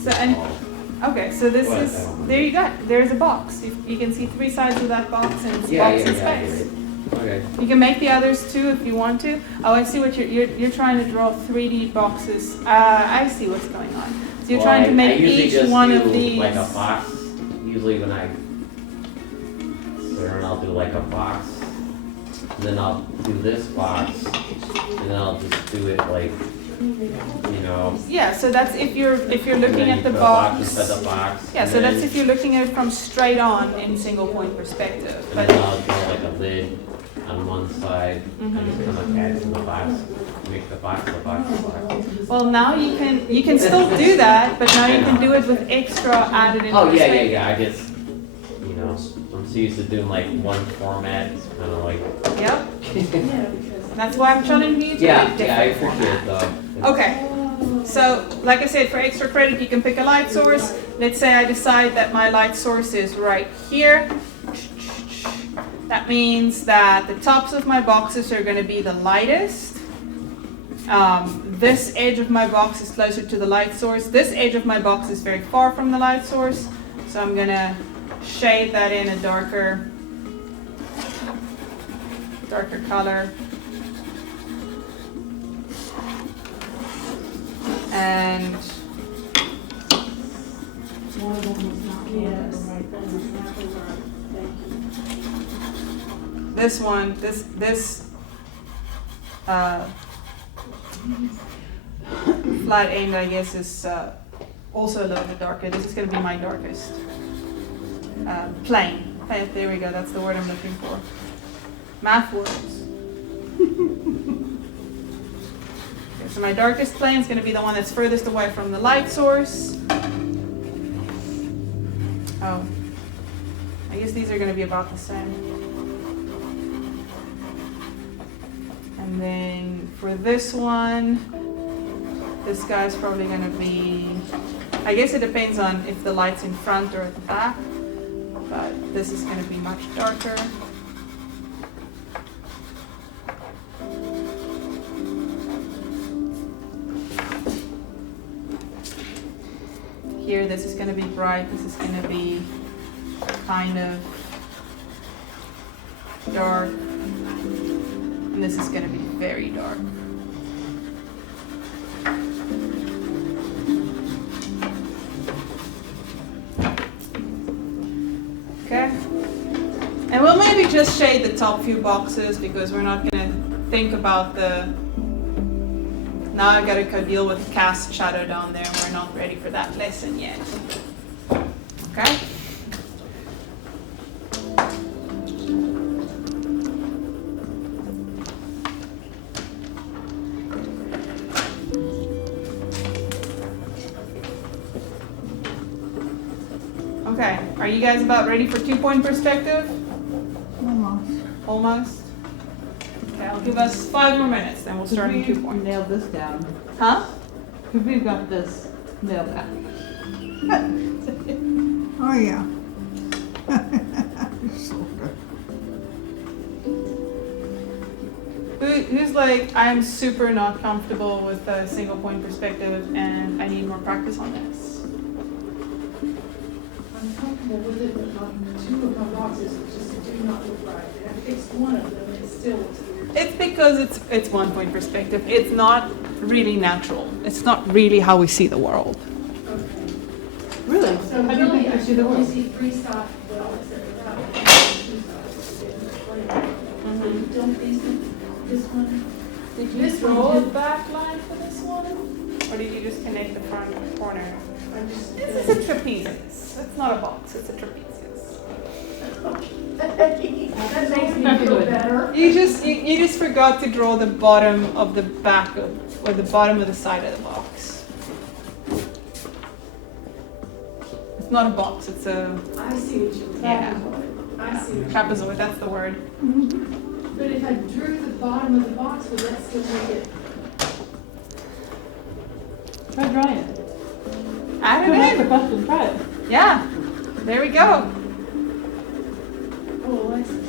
So, and involved. okay, so this Well, is, I don't know. there you go. There's a box. You can see 3 sides of that box and it's box in I space. get it. Okay. You can make the others too if you want to. Oh, I see what you're trying to draw 3D boxes. I see what's going on. So you're Well, trying to I make usually each just one do of these. like a box, usually when I sit around, I'll do like a box, and then I'll do this box, and then I'll just do it like, Yeah, so that's if you're and looking then at you the put a box. inside the box. Yeah, and so that's then- if you're looking at it from straight on in single point perspective. And But then I'll draw like a lid on one side, and just kind of add to the box, make the box. well, now you can still do that, but now you can do it with extra added in Oh, perspective. yeah, I just, I'm so used to doing like one format, it's kind of like. Yep. Yeah, because. That's why I'm challenging you to Yeah, make I different appreciate it formats. though. Okay. So, like I said, for extra credit, you can pick a light source. Let's say I decide that my light source is right here. That means that the tops of my boxes are going to be the lightest. This edge of my box is closer to the light source. This edge of my box is very far from the light source. So I'm going to shade that in a darker color. And One of them was not. Yes, that's exactly right. Thank you. this one, this flat end, I guess, is also a little bit darker. This is going to be my darkest. Plain. There we go. That's the word I'm looking for. Math words. Okay, so my darkest plane is going to be the one that's furthest away from the light source. Oh, I guess these are going to be about the same. And then for this one, this guy's probably going to be, I guess it depends on if the light's in front or at the back, but this is going to be much darker. Here, this is going to be bright, this is going to be kind of dark, and this is going to be very dark. Okay, and we'll maybe just shade the top few boxes because we're not going to think about the, now I got to go deal with the cast shadow down there, and we're not ready for that lesson yet. Okay? Are you guys about ready for 2-point perspective? Almost. Almost? Okay, I'll give us 5 more minutes, then we'll start in 2 point. nailed this down. Huh? Because we've got this nailed down. Oh, yeah. So good. Who's like, I'm super not comfortable with a single point perspective and I need more practice on this? I'm comfortable with it, but not two of my boxes just do not look right. And I fixed one of them and it still looks weird. It's because it's 1 point perspective. It's not really natural. It's not really how we see the world. Okay. Really? So How do you really, think I I see should the only world? see 3 sides, well, except for that one, 2 sides. So you don't these, this one? Did you This draw one a did- back line for this one? Or did you just connect the front corner? I just. This is a trapezius. It's not a box, it's a trapezius. That makes me feel better. You just forgot to draw the bottom of the back of, or the bottom of the side of the box. It's not a box, it's a I see what you're Yeah. I see what you're trapezoid, that's the word. But if I drew the bottom of the box, would that still make it? Try drawing it. Add Don't ask it the in. question, try it. Yeah, there we go. Oh, Alexis,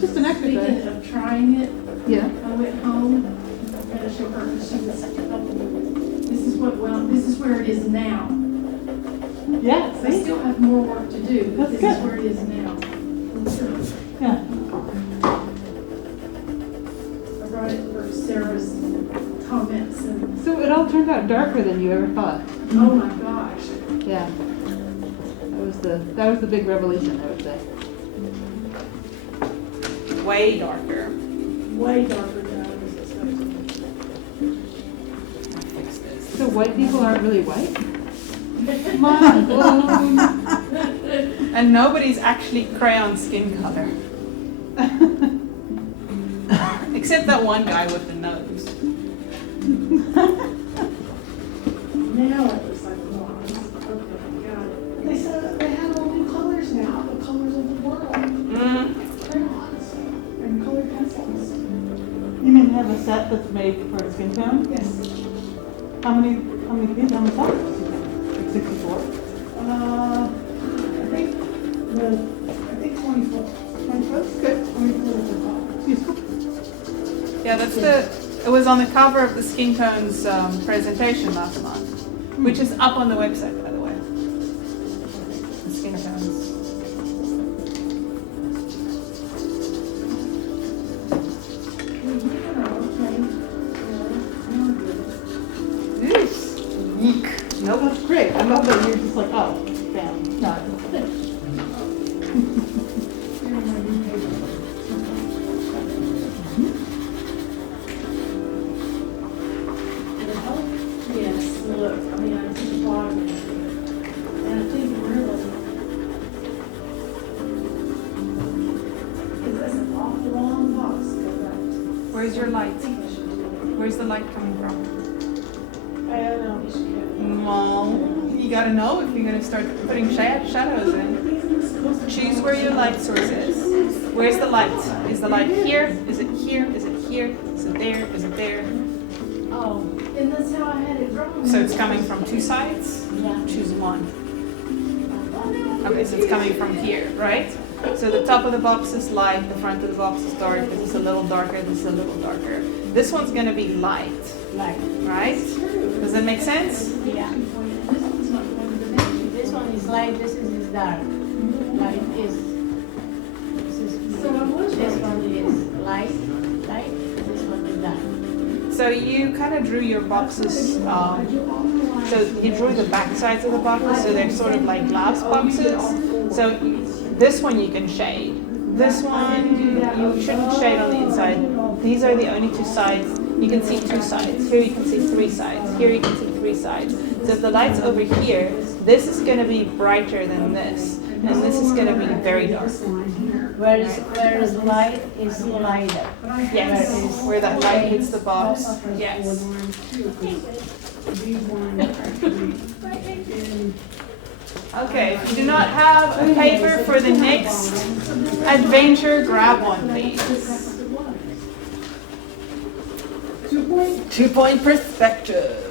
Just an exercise. speaking of trying it, Yeah. I went home, I had to show her, because she was helping me. This is where it is now. Yeah, I see? still have more work to do, but That's this is good. where it is now. Yeah. I brought it for Sarah's comments and, So it all turned out darker than you ever thought. oh my gosh. Yeah. That was the big revelation, I would say. Way darker. Way darker than I was expecting. Fix this. So white people aren't really white? Come on, Bloom. And nobody's actually crayon skin color. Except that one guy with the nose. Now it looks like blonde. Okay, got it. They said that they had all new colors now, the colors of the world. Crayons and colored pencils. You mean have a set that's made for a skin tone? Yes. How many pages, how many colors do you have? Like 64? I think 24. 24? Good. 24 is the top. Useful. Yeah, it was on the cover of the Skin Tones presentation last month, which is up on the website, by the way. The Skin Tones. Eek. No, that's great. I love that you're just like, oh, bam, no. Yes, look, I mean, I took the bottom of it. And I think really, because that's an awful long box, but Where's your light? I think I should do it. Where's the light coming from? I don't know, you should get it. Well, you gotta know if you're gonna start putting shadows in. Choose where your light source is. Where's the light? Is the light here? Is it here? Is it here? Is it there? Is it there? Oh, and that's how I had it drawn. So it's coming from 2 sides? Yeah. Choose one. Okay, so it's coming from here, right? So the top of the box is light, the front of the box is dark, this is a little darker, this is a little darker. This one's gonna be light, right? Does that make sense? Yeah, This one's not going to dimension. this one is light, this is dark. Light is, this is, So I was this right. one is light, this one is dark. So you kind of drew your boxes, so you drew the back sides of the boxes, so they're sort of like glass boxes. So this one you can shade. This one, you shouldn't shade on the inside. These are the only 2 sides. You can see 2 sides. Here you can see 3 sides. Here you can see 3 sides. So if the light's over here, this is going to be brighter than this. And this is going to be very dark. Whereas light is lighter. Yes, where that light hits the box. Yes. Okay, if you do not have a paper for the next adventure, grab one, please. 2 point? 2-point perspective.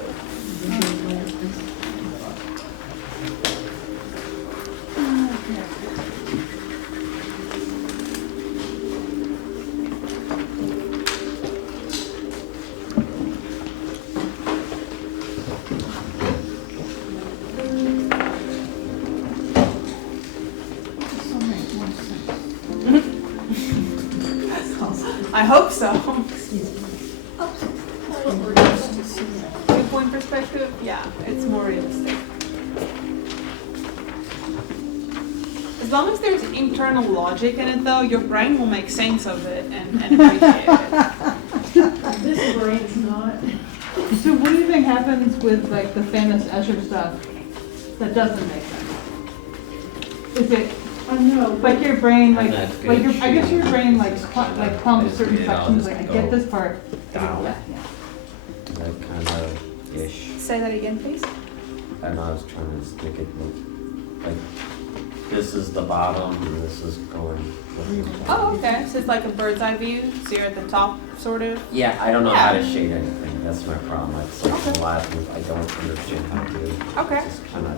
I hope so. 2-point perspective, yeah, it's more realistic. As long as there's internal logic in it though, your brain will make sense of it and appreciate it. This brain's not. So what do you think happens with like the famous Escher stuff that doesn't make sense? Is it I know, like your brain like That's good like your, I guess your shooting. brain like pumps certain Yeah, I'll sections just like I go get this part. down. Yeah. Like kind of ish. Say that again, please. I know I was trying to stick it like this is the bottom and this is going. Oh, okay, so it's like a bird's eye view, so you're at the top, sort of. Yeah, I don't know how to Yeah. shade anything. That's my problem. It's like Okay. a lot of things I don't understand how to do. Okay. Just kind of.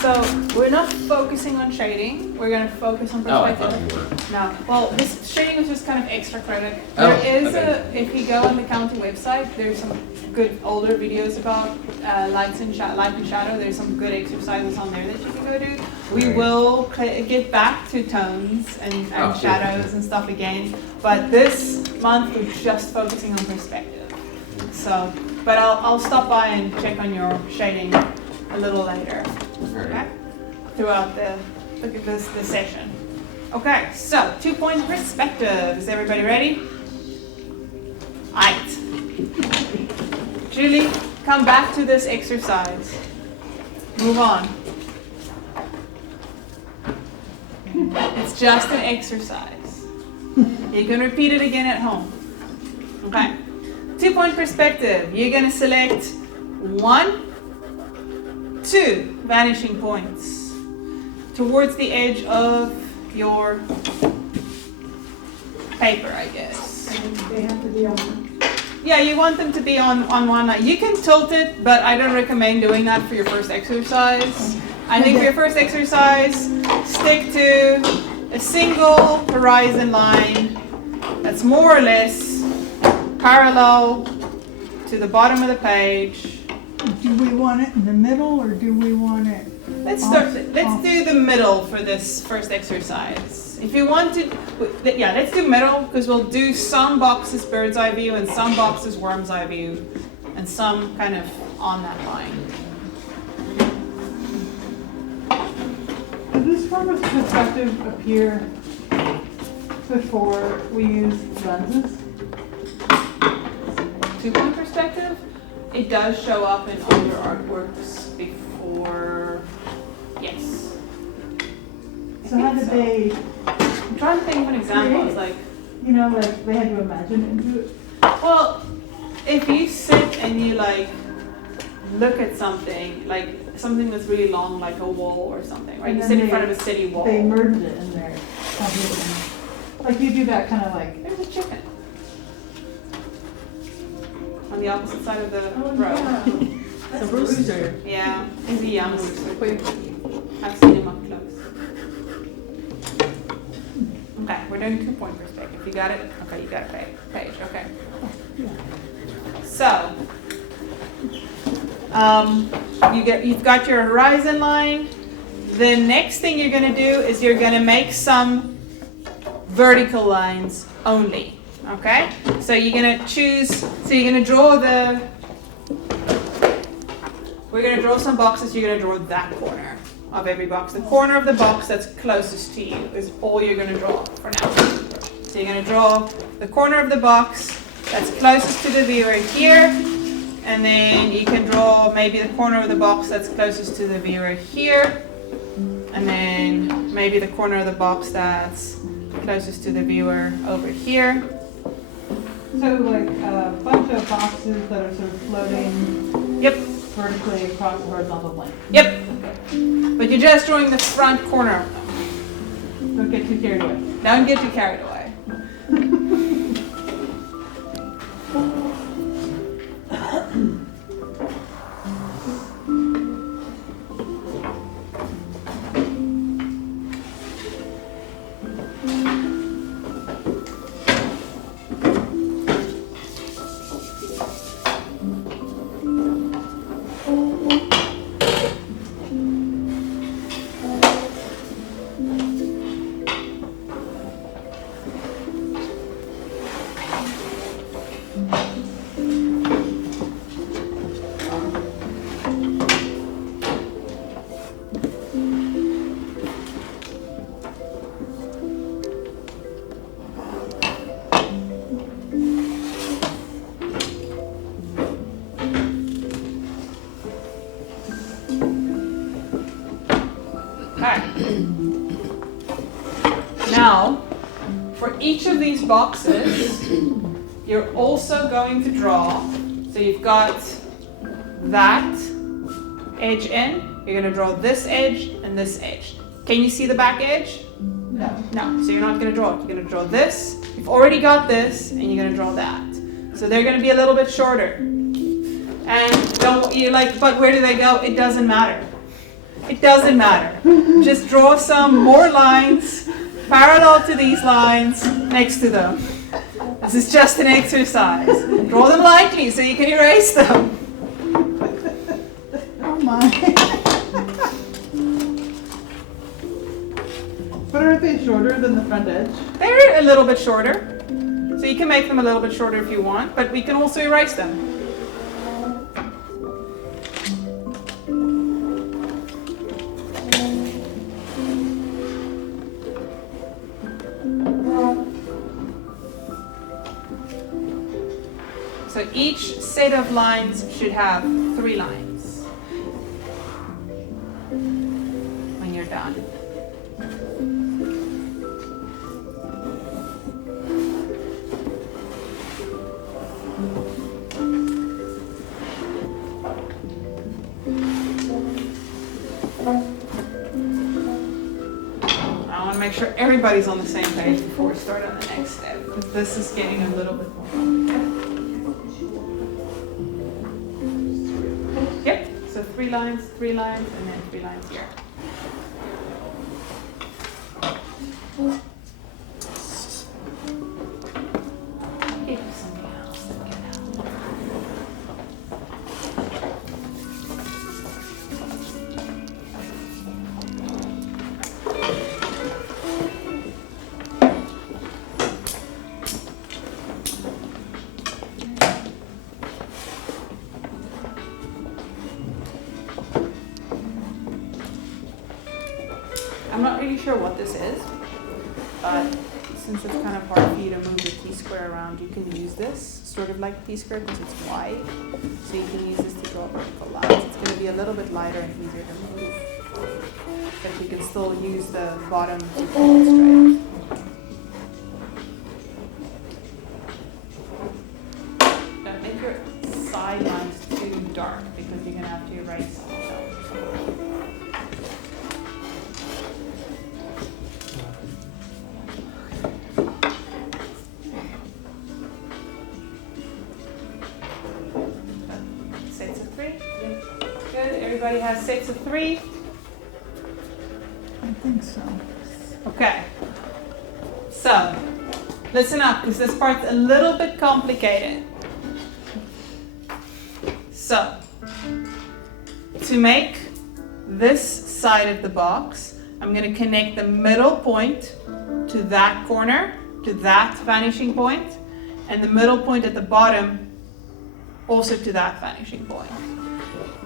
So we're not focusing on shading, we're gonna focus on Oh, I perspective. thought you were. No, well, this shading was just kind of extra credit. Oh, There is okay. if you go on the county website, there's some good older videos about light and shadow. There's some good exercises on there that you can go do. We Right. will get back to tones and Oh, cool. shadows and stuff again, but this month we're just focusing on perspective. So, but I'll stop by and check on your shading a little later. Alright. Okay? Throughout the session. Okay, so 2-point perspective. Is everybody ready? Aight. Julie, come back to this exercise. Move on. It's just an exercise. You can repeat it again at home. Okay? 2-point perspective. You're gonna select 1, 2 vanishing points towards the edge of your paper, I guess. And they have to be on. Yeah, you want them to be on one line. You can tilt it, but I don't recommend doing that for your first exercise. I think for your first exercise, stick to a single horizon line that's more or less parallel to the bottom of the page. Do we want it in the middle or do we want it? Let's Off. do the middle for this first exercise. If you want to, yeah, let's do middle because we'll do some boxes bird's eye view and some boxes worm's eye view and some kind of on that line. Does this form of perspective appear before we use lenses? 2-point perspective, it does show up in all your artworks before, yes. So how did they, I'm trying to think of an example, it's like, you know, like they had to imagine it and do it? well, if you sit and you like look at something, like something that's really long, like a wall or something, right? And You then sit in they- front of a city wall. They merged it in there. Composition. Like you do that kind of like, There's a chicken on the opposite side of the Oh, road. yeah. It's a rooster. Yeah, he's a young rooster. I've seen him up close. Okay, we're doing 2-point perspective. You got it? Okay, you got a page. Okay. So, you've got your horizon line. The next thing you're going to do is you're going to make some vertical lines only. Okay? So you're going to choose, so you're going to draw we're going to draw some boxes. You're going to draw that corner of every box. The corner of the box that's closest to you is all you're going to draw for now. So you're going to draw the corner of the box that's closest to the viewer here. And then you can draw maybe the corner of the box that's closest to the viewer here. And then maybe the corner of the box that's closest to the viewer over here. so like a bunch of boxes that are sort of floating. Yep. vertically across the horizontal plane. Yep. But you're just drawing the front corner of them. Don't get too carried away. Don't get too carried away. Now, for each of these boxes, you're also going to draw, so you've got that edge in, you're going to draw this edge and this edge. Can you see the back edge? No. No, so you're not going to draw it. You're going to draw this, you've already got this, and you're going to draw that. So they're going to be a little bit shorter. And you're like, but where do they go? It doesn't matter. It doesn't matter. Just draw some more lines parallel to these lines next to them. This is just an exercise. Draw them lightly so you can erase them. Oh my. But aren't they shorter than the front edge? They're a little bit shorter. So you can make them a little bit shorter if you want, but we can also erase them. So each set of lines should have 3 lines when you're done. I want to make sure everybody's on the same page before we start on the next step, because this is getting a little bit more complicated. Yep, so 3 lines, and then 3 lines here. Give me something else that can help. I'm not really sure what this is, but since it's kind of hard for you to move the T-square around, you can use this, sort of like T-square because it's wide. So you can use this to draw vertical lines. It's going to be a little bit lighter and easier to move, but you can still use the bottom to pull it straight. Don't make your side lines too dark because you're going to have to erase them. Sets of 3. Good. Everybody has sets of 3. I think so. Okay. So, listen up, because this part's a little bit complicated. So, to make this side of the box, I'm going to connect the middle point to that corner, to that vanishing point, and the middle point at the bottom also to that vanishing point.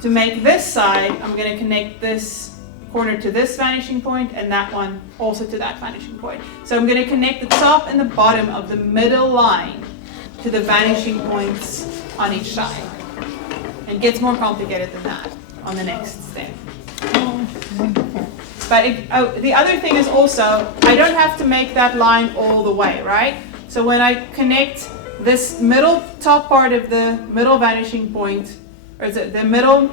To make this side, I'm going to connect this corner to this vanishing point and that one also to that vanishing point. So I'm going to connect the top and the bottom of the middle line to the vanishing points on each side. It gets more complicated than that on the next step. Oh, wonderful. But the other thing is also, I don't have to make that line all the way, right? So when I connect this middle top part of the middle vanishing point or is it the middle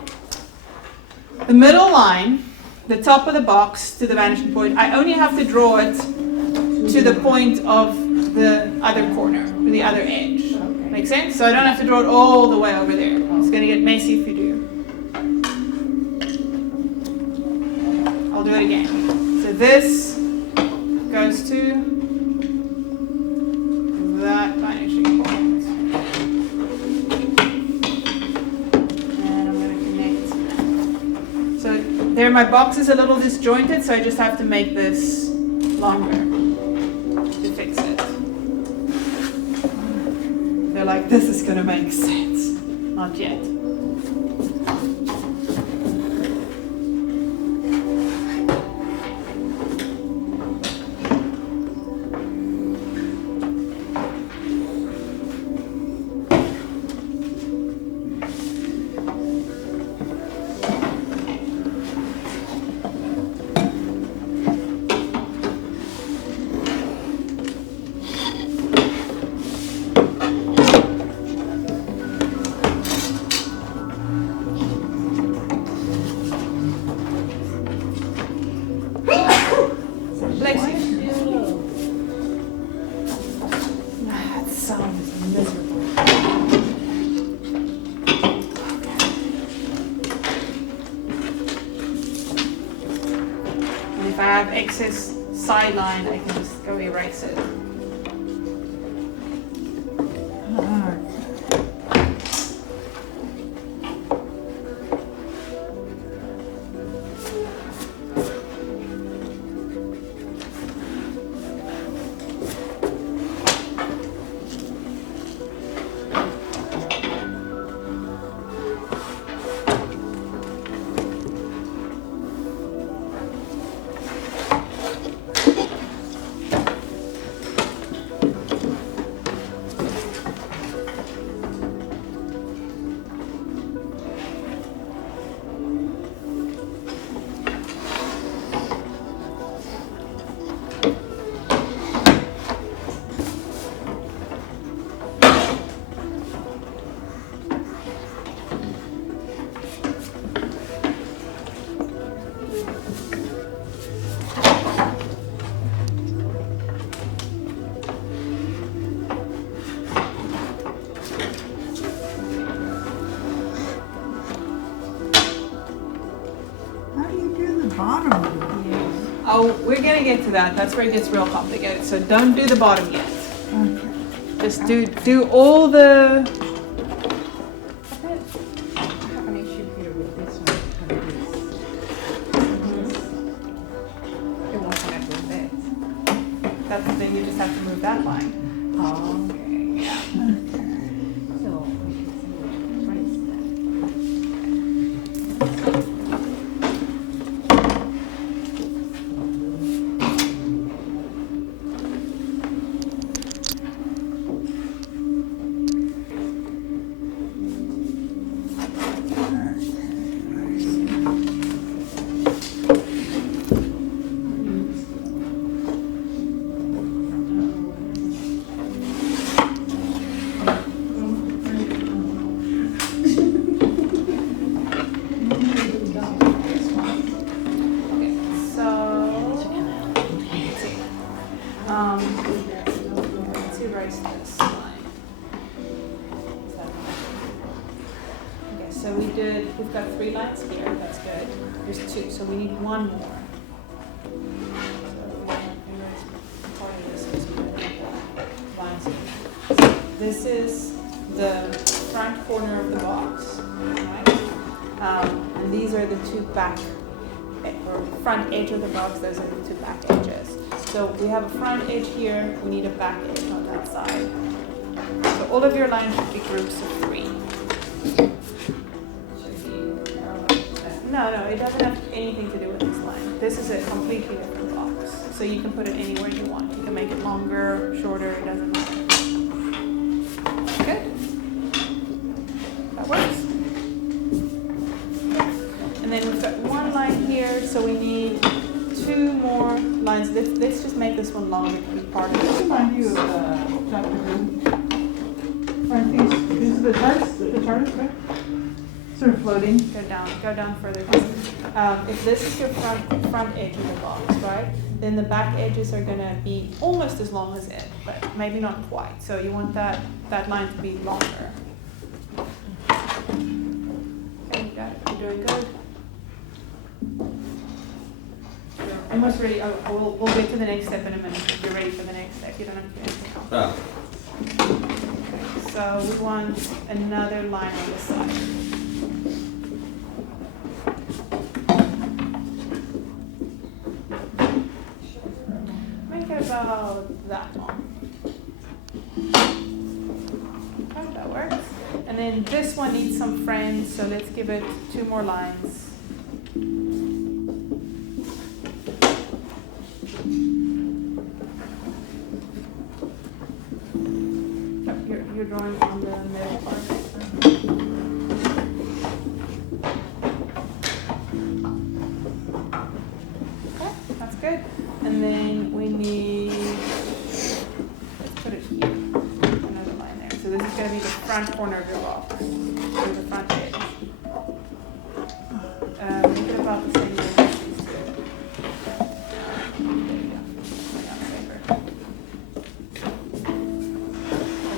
line, the top of the box to the vanishing point, I only have to draw it to the point of the other corner, or the other edge. Make sense? So I don't have to draw it all the way over there. It's going to get messy if you do. I'll do it again. So this goes to that vanishing point. And I'm going to connect. So there my box is a little disjointed, so I just have to make this longer to fix it. They're like, this is going to make sense. Not yet. That sound is miserable. And if I have excess sideline, I can just go erase it. Bottom of it. Oh, we're gonna get to that. That's where it gets real complicated. So don't do the bottom yet. Okay. Just do all the. I have an issue here with this one. It won't connect with this. That's the thing. You just have to move that line. Oh, okay. Yeah. So we should see what price that. Okay. So let's see. Let's erase this line. Okay. So we've got 3 lines here. That's good. There's 2, so we need 1 more. So we want to erase part of this because we don't need the lines here. So this is the front corner of the box, right? And these are the 2 back, or front edge of the box. Those are the 2 back edges. So we have a front edge here. We need a back edge on that side. So all of your lines should be groups of 3. No, it doesn't have anything to do with this line. This is a completely different box. So you can put it anywhere you want. You can make it longer, shorter, it doesn't matter. Good? That works. And then we've got 1 line here, so we need 2 more lines. Let's just make this one longer to be part of Just it. remind you of Dr. Who. Aren't these are the charts, right? Sort of floating. Go down further. If this is your front edge of the box, right? Then the back edges are gonna be almost as long as it, but maybe not quite. So you want that line to be longer. Okay, you got it. You're doing good. You're almost ready. Oh, we'll get to the next step in a minute. If you're ready for the next step, you don't have to do anything else. Oh, So we want another line on this side. Make it about that long. Okay, that works. And then this one needs some friends, so let's give it 2 more lines. You're drawing on the middle part. Okay, that's good. And then we need, let's put it here, another line there. So this is going to be the front corner of your box, or the front edge. Make it about the same length as these two. There you go.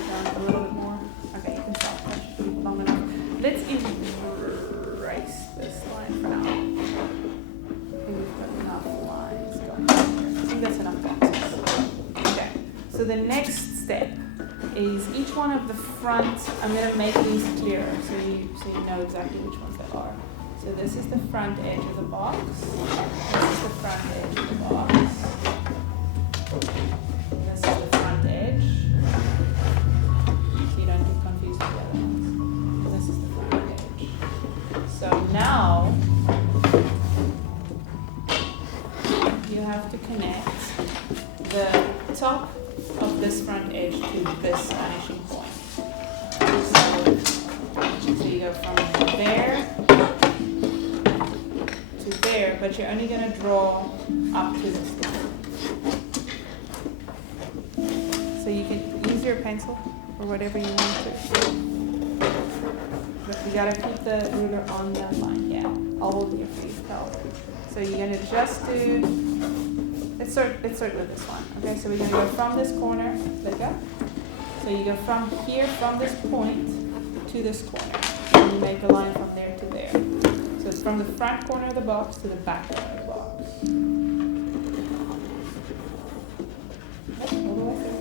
Down a little bit more. Okay, you can stop. That should be long enough. Let's erase this line for now. I think we've got enough lines going on here. I think that's enough boxes. Okay, so the next step is each one of the front, I'm going to make these clearer so you know exactly which ones they are. So this is the front edge of the box. This is the front edge of the box. This is the front edge. So you don't get confused with the other ones. This is the front edge. So now you have to connect the top of this front edge to this vanishing point. So you go from there to there, but you're only going to draw up to this line. So you can use your pencil or whatever you want to. But you got to keep the ruler on that line. Yeah, I'll hold it for you to help. So you're going to just do, let's start with this one. Okay, so we're going to go from this corner, let go. So you go from here, from this point to this corner. And you make a line from there to there. So it's from the front corner of the box to the back corner of the box. Yep, all the way through.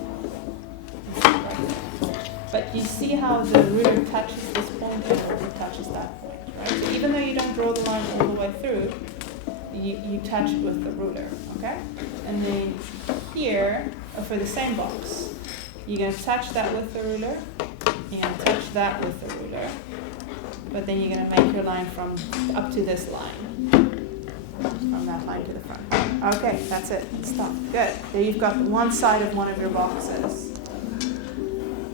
But you see how the ruler touches this point and it touches that point, right? So even though you don't draw the line all the way through, you touch it with the ruler, okay? And then here, for the same box, you're going to touch that with the ruler, you're going to touch that with the ruler, but then you're going to make your line from up to this line, from that line to the front. Okay, that's it. Stop. Good. There you've got one side of one of your boxes.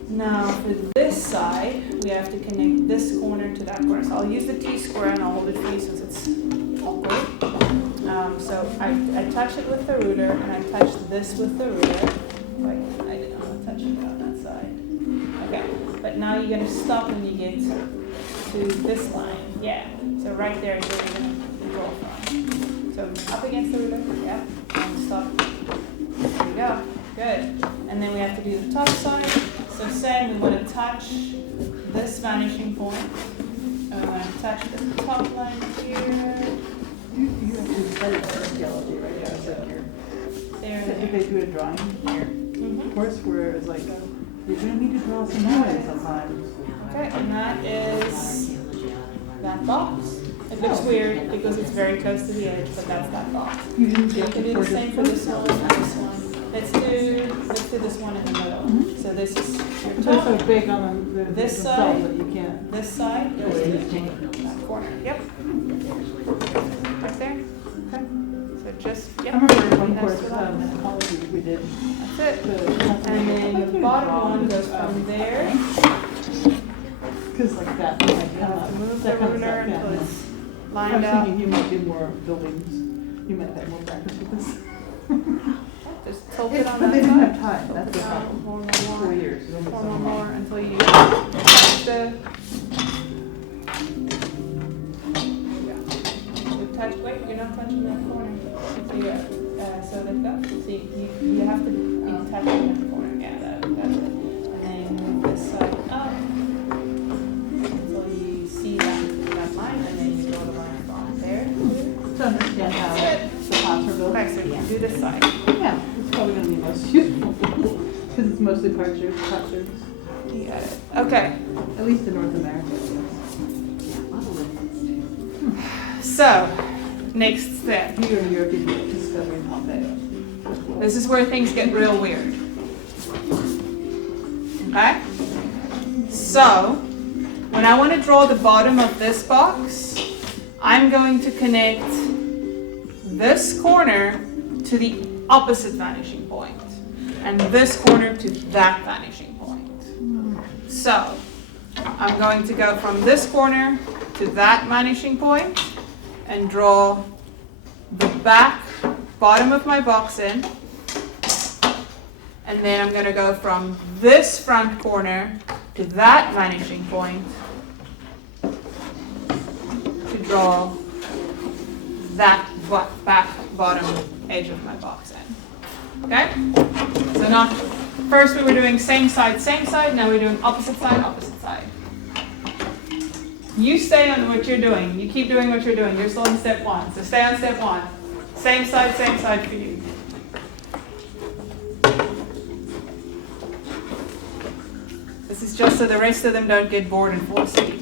Now for this side, we have to connect this corner to that corner. So I'll use the T-square and I'll hold it for you since it's awkward. So I touch it with the ruler and I touch this with the ruler. Wait, I did not touch it on that side. Okay, but now you're going to stop when you get to this line. Yeah, so right there is where you're going to draw from. So up against the ruler, yeah, and stop. There you go, good. And then we have to do the top side. So same, we want to touch this vanishing point. And we want to touch the top line here. You have to study archaeology, right? Yeah, so here. There. If they do a drawing here, Mm-hmm. of course, where it's like, you're gonna need to draw some lines sometimes. Okay, and that is that box. It looks weird because it's very close to the edge, but that's that box. You didn't You get can do the same for this one and this one. Let's do this one in the middle. Mhm. So this is your They're so top. big on the This themselves side. that you can't. This side goes to that corner. Yep. Right there. Okay. So just I yep. remember one That's course what I- in ecology we did. That's it. the And then the bottom one goes from there. Because like that, like You have to move the that kind of ruler stuff, until yeah. it's I lined was up. thinking you might do more buildings. You might have more practice with this. Just tilt it on But they that didn't have side. time. That's the No, problem. more, 4 years. It was only Four so long. more until you touch the. mostly cartridges, You got it. Okay. at least in North America. So, next step. You go to Europe, you discover Pompeii. This is where things get real weird. Okay? So, when I want to draw the bottom of this box, I'm going to connect this corner to the opposite vanishing point, and this corner to that vanishing point. So, I'm going to go from this corner to that vanishing point and draw the back bottom of my box in. And then I'm going to go from this front corner to that vanishing point to draw that back bottom edge of my box in. Okay? So now, first we were doing same side, now we're doing opposite side, opposite side. You stay on what you're doing. You keep doing what you're doing. You're still in step one. So stay on step one. Same side for you. This is just so the rest of them don't get bored and fall asleep.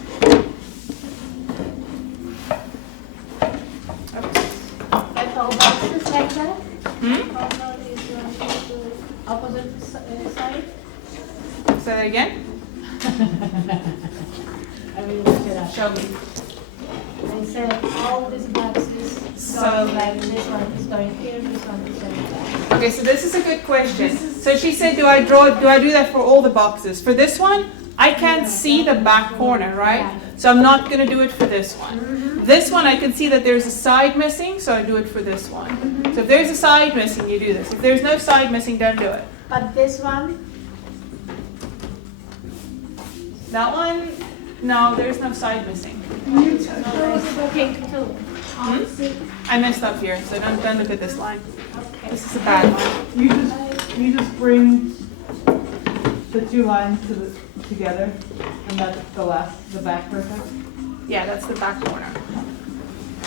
And how about this like that? Hmm? How about this opposite side? Say that again? I will look it up. Show me. I said all these boxes So- going like this one is going here, this one is going there. Okay, so this is a good question. So she said, do I do that for all the boxes? For this one, I can't see the back corner, right? So I'm not gonna do it for this one. This one, I can see that there's a side missing, so I do it for this one. So if there's a side missing, you do this. If there's no side missing, don't do it. But this one, That one, no, there's no side missing. pink too. I messed up here, so don't look at this line. This is a bad one. You just bring the two lines together, and that's the back perfect. Yeah, that's the back corner.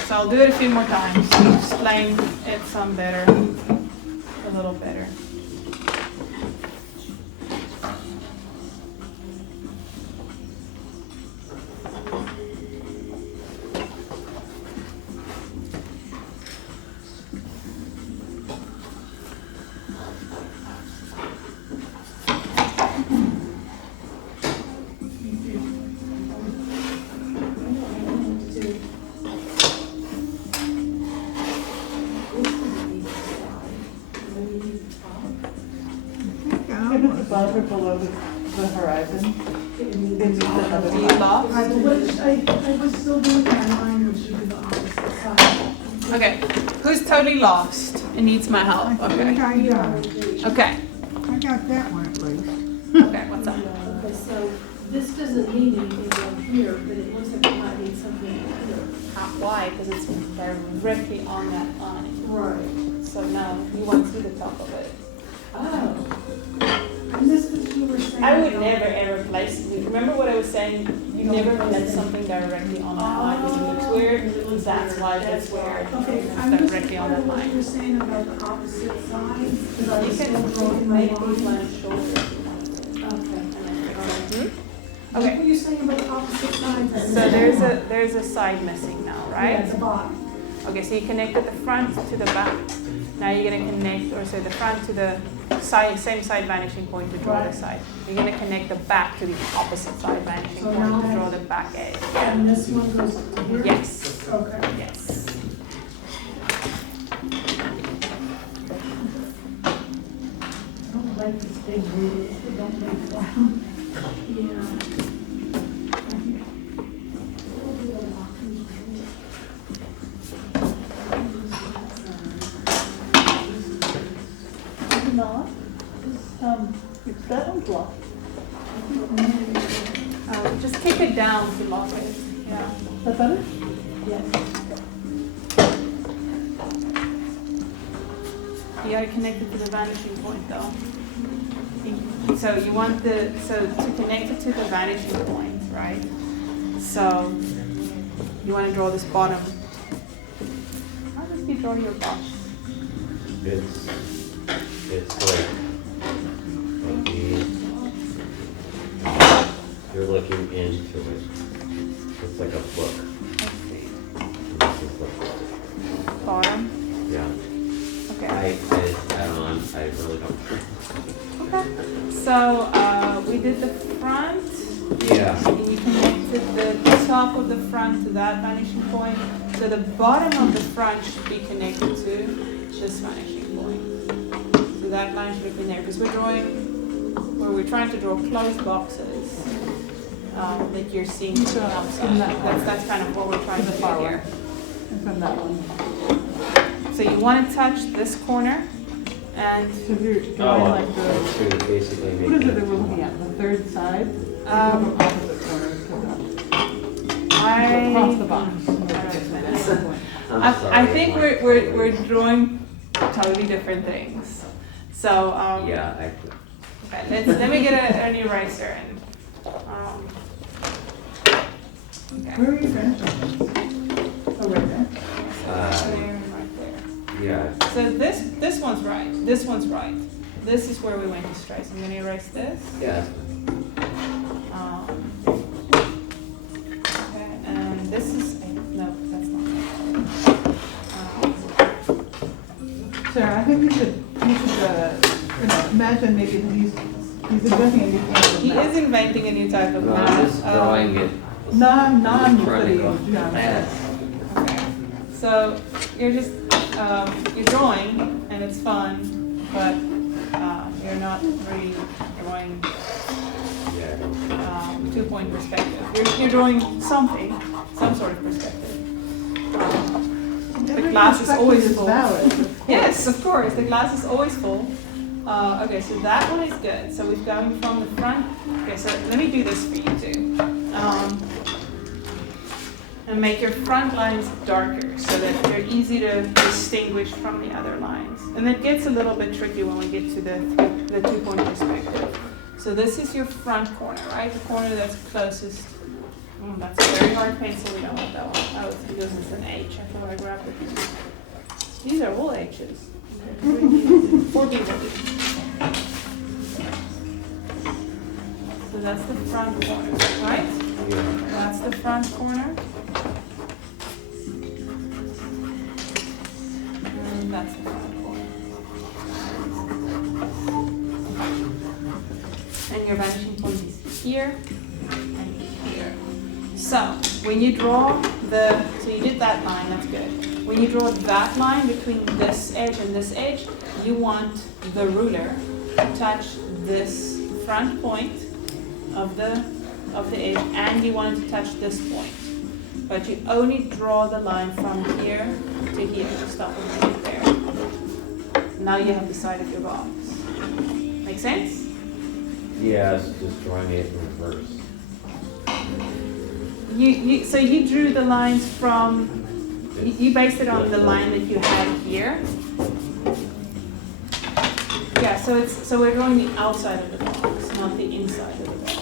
So I'll do it a few more times to explain it some better, a little better. Above or below the horizon. Do you laugh? I was still doing that line when she did the opposite side. Okay, who's totally lost and needs my help? I think Okay, I got it. okay, I got that one at least. okay, what's up? Okay, so this doesn't need anything down here, but it looks like it might need something here. Why? Because it's directly on that line. Right. So no, you won't see the top of it. Oh. I missed what you were saying. I would never ever place, remember what I was saying? You never place something directly on that line because it looks weird. That's why it's weird. Okay, I It's missed directly on part that of what you line. were saying about the opposite sides, because I You was can still drawing my make these line. lines shorter. Okay. What Okay, were you saying about the opposite sides? I so missed there's a side missing now, Yeah, right? at the bottom. Okay, so you connected the front to the back. Now you're gonna connect, or say the front to the side, same side vanishing point to draw the side. You're gonna connect the back to the opposite side vanishing So point to now- draw the back edge. And this one goes to here? Yes, Okay. yes. I don't like these big rules, they don't make them. Yeah. Not. That one's locked. Just kick it down to lock it, yeah. That better? You gotta connect it to the vanishing point though. So you want so to connect it to the vanishing point, right? So you wanna draw this bottom. How does you draw your box? It's like maybe you're looking into it. It's like a book. Let's see. This is the book. Bottom. Yeah. Okay. I don't know, I really don't. Okay. So we did the front. Yeah. And you connected the top of the front to that vanishing point. So the bottom of the front should be connected to this vanishing point. So that line should have been there because we're trying to draw closed boxes that you're seeing from the outside. That's kind of what we're trying to do here. And from that one. So you want to touch this corner and So if you're drawing like the, that's true, basically what is making it that we're looking at, the third side? Um, Opposite corners to I across the box. I'm sorry. I think we're drawing totally different things. So Yeah, okay, let me get an eraser and okay. Where are you finishing? Oh, right there. There and right there. yeah, So this one's right. This one's right. This is where we went astray. So I'm gonna erase this. yeah. Okay, and this is no, that's not. Sarah, I think you should imagine maybe he's inventing a new kind of He map. is inventing a new type of No, map. I'm just drawing it. Non-Euclidean geometry. Okay. So you're just you're drawing and it's fun, but you're not really drawing Yeah. 2-point perspective. You're drawing something, some sort of perspective. The Every glass is perspective always is full. valid. Yes, of course. The glass is always full. Okay, so that one is good. So we're going from the front. Okay, so let me do this for you too. And make your front lines darker so that they're easy to distinguish from the other lines. And it gets a little bit tricky when we get to the 2-point perspective. So this is your front corner, right? The corner that's closest. That's a very hard pencil. We don't want that one. Oh, it's because it's an H. I thought I grabbed it. These are all H's. 14 H's. So that's the front corner, right? Yeah. That's the front corner. And that's the front corner. And your vanishing point is here and here. So when you draw so you did that line, that's good. When you draw that line between this edge and this edge, you want the ruler to touch this front point of the edge, and you want it to touch this point. But you only draw the line from here to here, to stop it right there. Now you have the side of your box. Make sense? Yeah, it's just drawing it in reverse. So you drew the lines from, you based it on the line that you had here. Yeah, so we're drawing the outside of the box, not the inside of the box.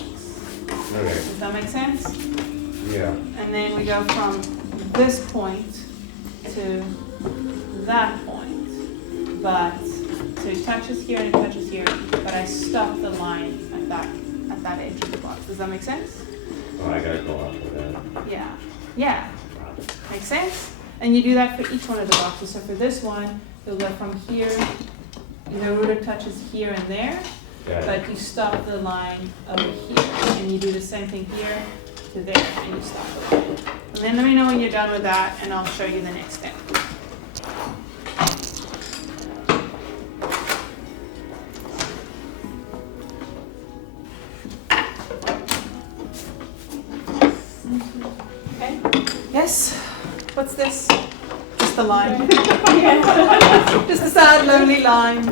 Okay. Does that make sense? Yeah. And then we go from this point to that point. But, so it touches here and it touches here, but I stop the line at that edge of the box. Does that make sense? Oh, I gotta go off of that. Yeah. Yeah. Makes sense? And you do that for each one of the boxes. So for this one, you'll go from here, the ruler touches here and there, Got it. but you stop the line over here. And you do the same thing here to there, and you stop the line. And then let me know when you're done with that, and I'll show you the next step. Okay. Yes? What's this? Just a line. Just a sad, lonely line.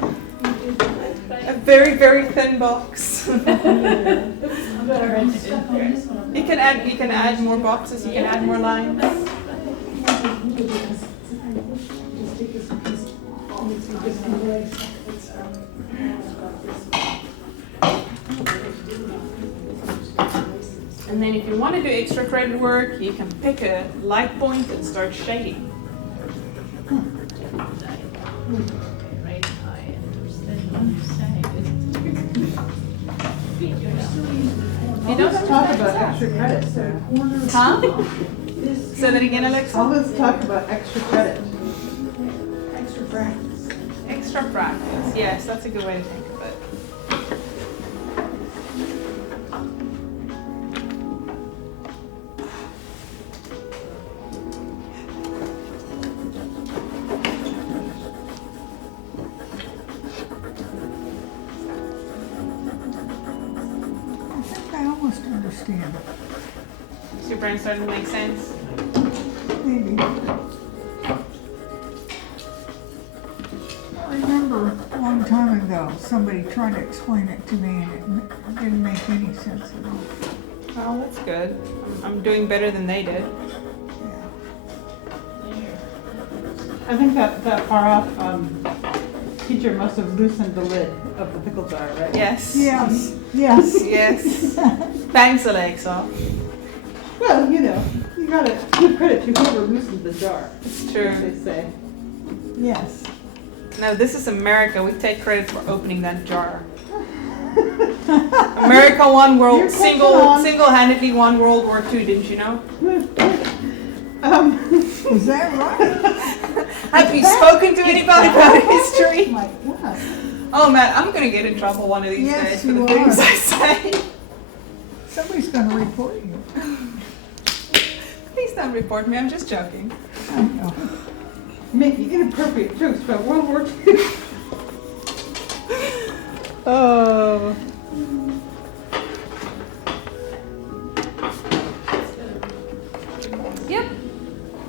A very, very thin box. You can add more boxes, you can add more lines. And then if you want to do extra credit work, you can pick a light point and start shading. Right, I understand what you're saying. you don't Let's talk understand about that. extra credit, Sarah. Huh? This Say that again, Alexa. Let's talk about extra credit. extra practice. Extra practice. Yes, that's a good way to think of it. I think I almost understand, Is your brain starting to make sense? maybe. I remember a long time ago, somebody tried to explain it to me and it didn't make any sense at all. Oh, that's good. I'm doing better than they did. Yeah. I think that far off, teacher must have loosened the lid of the pickle jar, right? Yes. Yes, yes. Yes. Bangs the legs off. Well, you know, you gotta give credit to whoever loosened the jar, It's as true. they say. Yes. No, this is America. We take credit for opening that jar. America won You're catching on. single-handedly won World War II, didn't you know? Is that right? Have you spoken to anybody about history? Oh my God. Oh man, I'm gonna get in trouble one of these Yes, days for the you things are. I say. Somebody's gonna report you. Please don't report me, I'm just joking. I know. Making inappropriate jokes about World War II. Oh. Yep.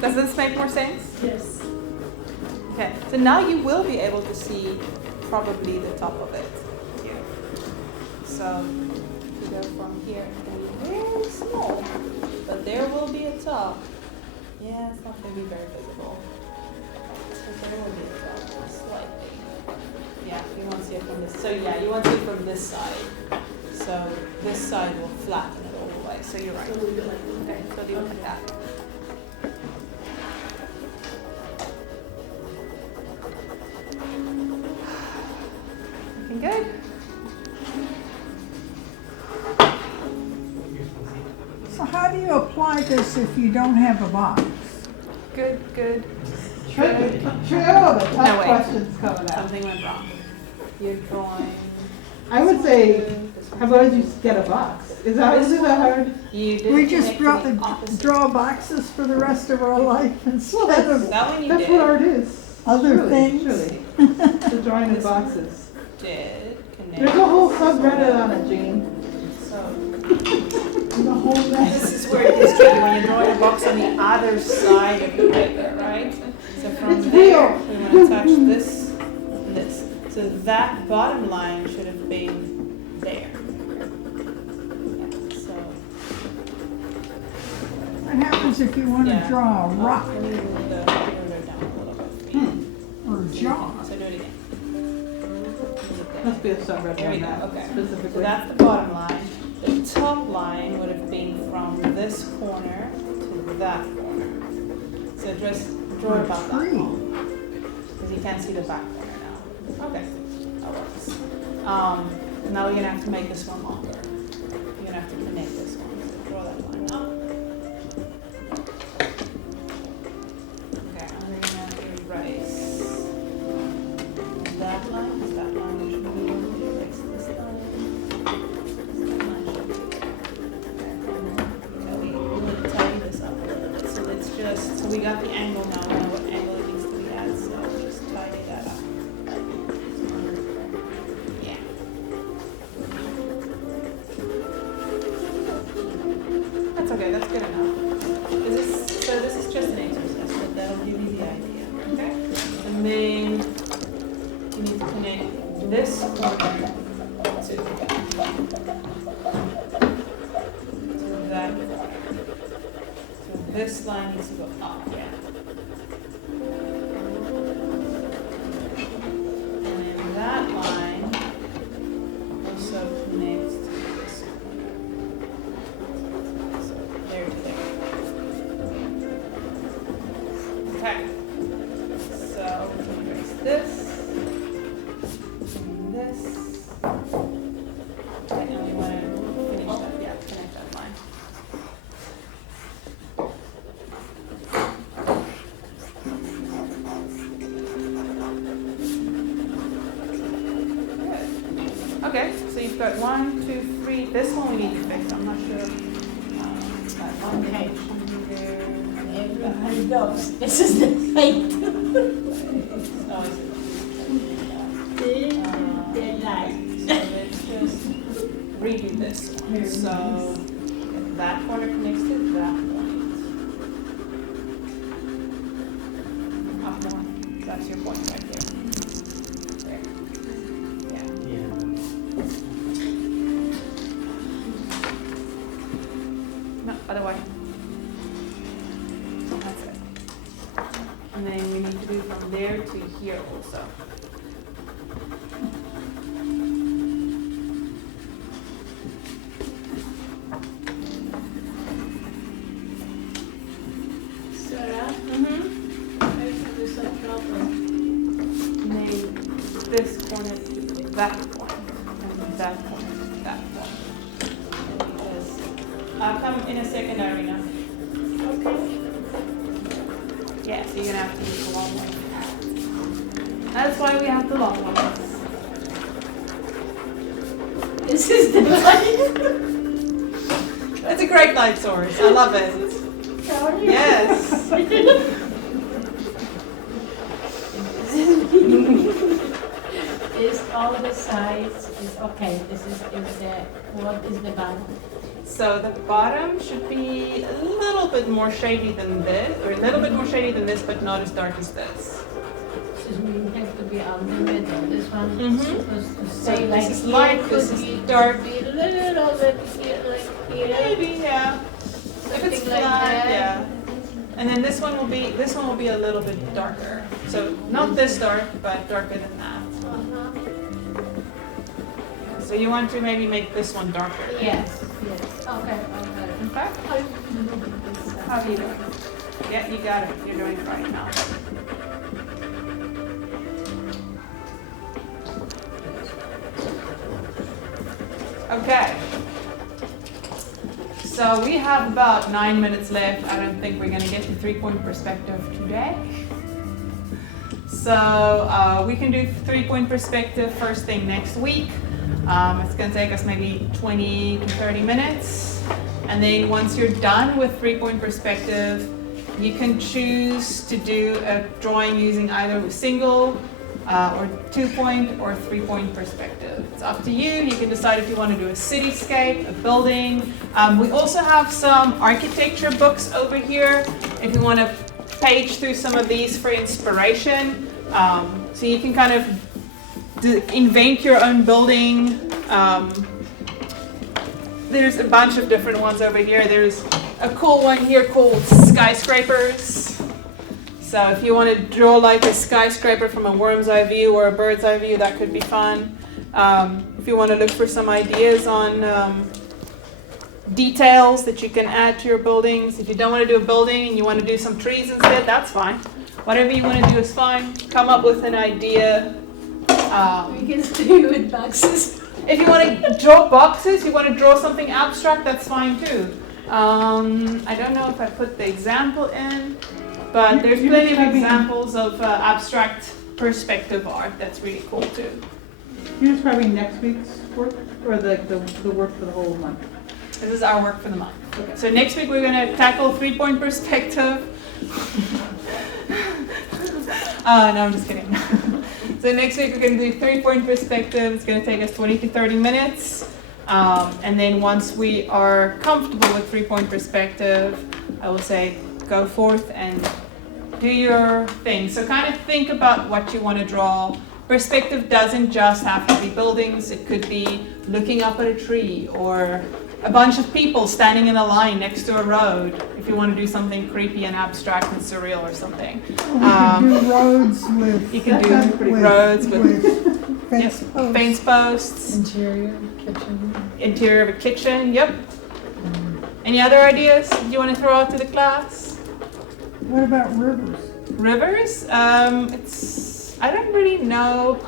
Does this make more sense? Yes. Okay, so now you will be able to see probably the top of it. Here. So to go from here, it's going to be very small, but there will be a top. Yeah, it's not going to be very visible. But there will be a top, slightly. Yeah, you won't see it from this. So yeah, you won't see it from this side. So this side will flatten it all the way. So you're right. So leave it like Okay, so leave it like that. Looking good. So how do you apply this if you don't have a box? Good, good. True, the No, tough wait. questions coming up. Something went wrong. You're drawing. I would say, how about you just get a box? Is that hard? You did We just connect to the opposite. draw boxes for the rest of our life instead of That one you That's did. what art is. other Truly, things. Truly. The drawing of This boxes. Did connect. There's a whole subreddit on it, Jane. So The whole mess. this is where it gets tricky when you draw your box on the other side of the paper, right? So from It's there, real. we want to attach this and this. So that bottom line should have been there. Yeah, so What happens if you want to yeah. draw a rock Let me move the ruler down a little bit. or a jaw? So do it again. Must be a subreddit There we on go, that okay. So specifically. that's the bottom line. The top line would have been from this corner to that corner. So just draw it about that Tree. long. Because you can't see the back corner now. Okay, that works. Now you're gonna have to make this one longer. You're gonna have to connect this one. So draw that line up. Okay, and then you're gonna erase that line, because that line should be able to erase this line. That line should be there. Okay, and then we will tidy this up a little bit. So it's just, so we got the angle now, we know what angle it needs to be at, so just tidy that up. Yeah. That's okay, that's good enough. So this is just an exercise, but that'll give you the idea, okay? And then you need to connect this corner to that corner. So this line needs to go up, yeah. And then that line also connects to this corner. So there to there. Okay. So we can erase this. And this. Okay, now we want to finish that. Yeah, connect we've got 1, 2, 3. This one we need to fix. I'm not sure. Okay. There. Everybody goes. This is the light. Oh, is This is the light. it? So let's just redo this one. So that corner connects to that point. Up one. So that's your point right there. There. Yeah. Yeah. No, other way. That's it. And then we need to do from there to here also. Sarah, Mm-hmm. I have some problem. And then this corner to that point, and that corner to that point. Because I'll come in a second, Irina. Okay. Yeah, so you're gonna have to use the long one. That's why we have the long ones. This is the light. It's a great light source. I love it. Sorry. Yes. Is all the sides is okay. This is the what is the bottom? So the bottom should be a little bit more shady than this, or a little bit more shady than this, but not as dark as this. This means have to be on the middle. This one Mhm. is supposed to So stay this like is here. light, Could this is be dark. Could be a little bit here, like here. Maybe, yeah. If it's Something like flat, that. yeah. And then this one will be a little bit darker. So not this dark, but darker than that. Uh-huh. So you want to maybe make this one darker. Yes. Yes. Okay. Okay. Okay. How are you doing? Yeah, you got it. You're doing it right now. Okay. So we have about 9 minutes left. I don't think we're going to get to three-point perspective today. So we can do three-point perspective first thing next week. It's going to take us maybe 20 to 30 minutes. And then once you're done with three-point perspective, you can choose to do a drawing using either a single or two-point or three-point perspective. It's up to you. You can decide if you want to do a cityscape, a building. We also have some architecture books over here if you want to page through some of these for inspiration. So you can kind of invent your own building. There's a bunch of different ones over here. There's a cool one here called skyscrapers. So if you want to draw like a skyscraper from a worm's eye view or a bird's eye view, that could be fun. If you want to look for some ideas on details that you can add to your buildings. If you don't want to do a building and you want to do some trees instead, that's fine. Whatever you want to do is fine. Come up with an idea. We can stay with boxes. If you want to draw boxes, you want to draw something abstract, that's fine too. I don't know if I put the example in, but there's plenty of examples of abstract perspective art that's really cool too. You're describing next week's work or the work for the whole month? This is our work for the month. Okay. So next week we're going to tackle three-point perspective. No, I'm just kidding. So next week we're going to do three-point perspective. It's going to take us 20 to 30 minutes. And then once we are comfortable with three-point perspective, I will say go forth and do your thing. So kind of think about what you want to draw. Perspective doesn't just have to be buildings. It could be looking up at a tree or a bunch of people standing in a line next to a road if you want to do something creepy and abstract and surreal or something. We could do roads with. You can do roads with fence posts. fence posts, interior of a kitchen, yep. Any other ideas you want to throw out to the class? What about rivers? Rivers? I don't really know.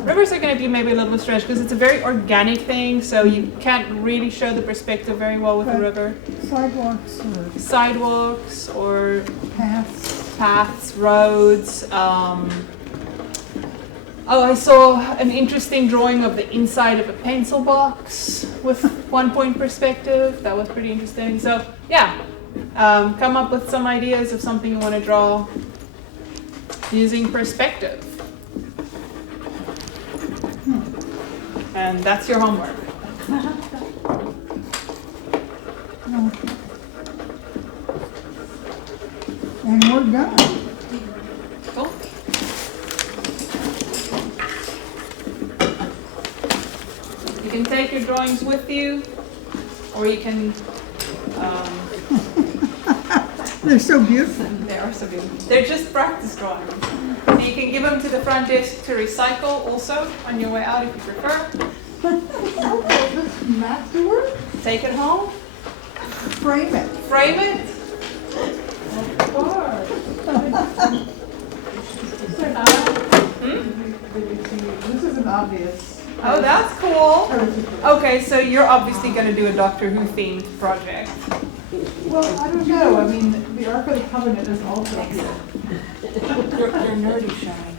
Rivers are going to be maybe a little bit stretched because it's a very organic thing, so you can't really show the perspective very well with a river. Sidewalks or Sidewalks or paths? paths, roads. Oh, I saw an interesting drawing of the inside of a pencil box with 1-point perspective. That was pretty interesting. So yeah, come up with some ideas of something you want to draw using perspective. And that's your homework. And we're done. Cool. You can take your drawings with you, or you can, They're so beautiful. they are so beautiful. They're just practice drawings. So you can give them to the front desk to recycle also on your way out if you prefer. Okay, this masterwork, Take it home, frame it. frame it. This is an obvious. Oh, that's cool. courtesy. Okay, so you're obviously going to do a Doctor Who themed project. Well, I don't know, I mean, the Ark of the Covenant is also here. They're nerdy shine.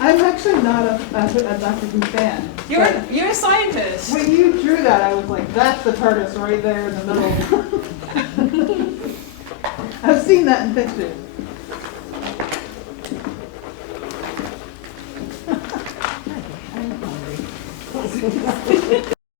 I'm actually not a Doctor Who fan. but You're a scientist. when you drew that, I was like, that's the TARDIS right there in the middle. I've seen that in pictures. I'm hungry.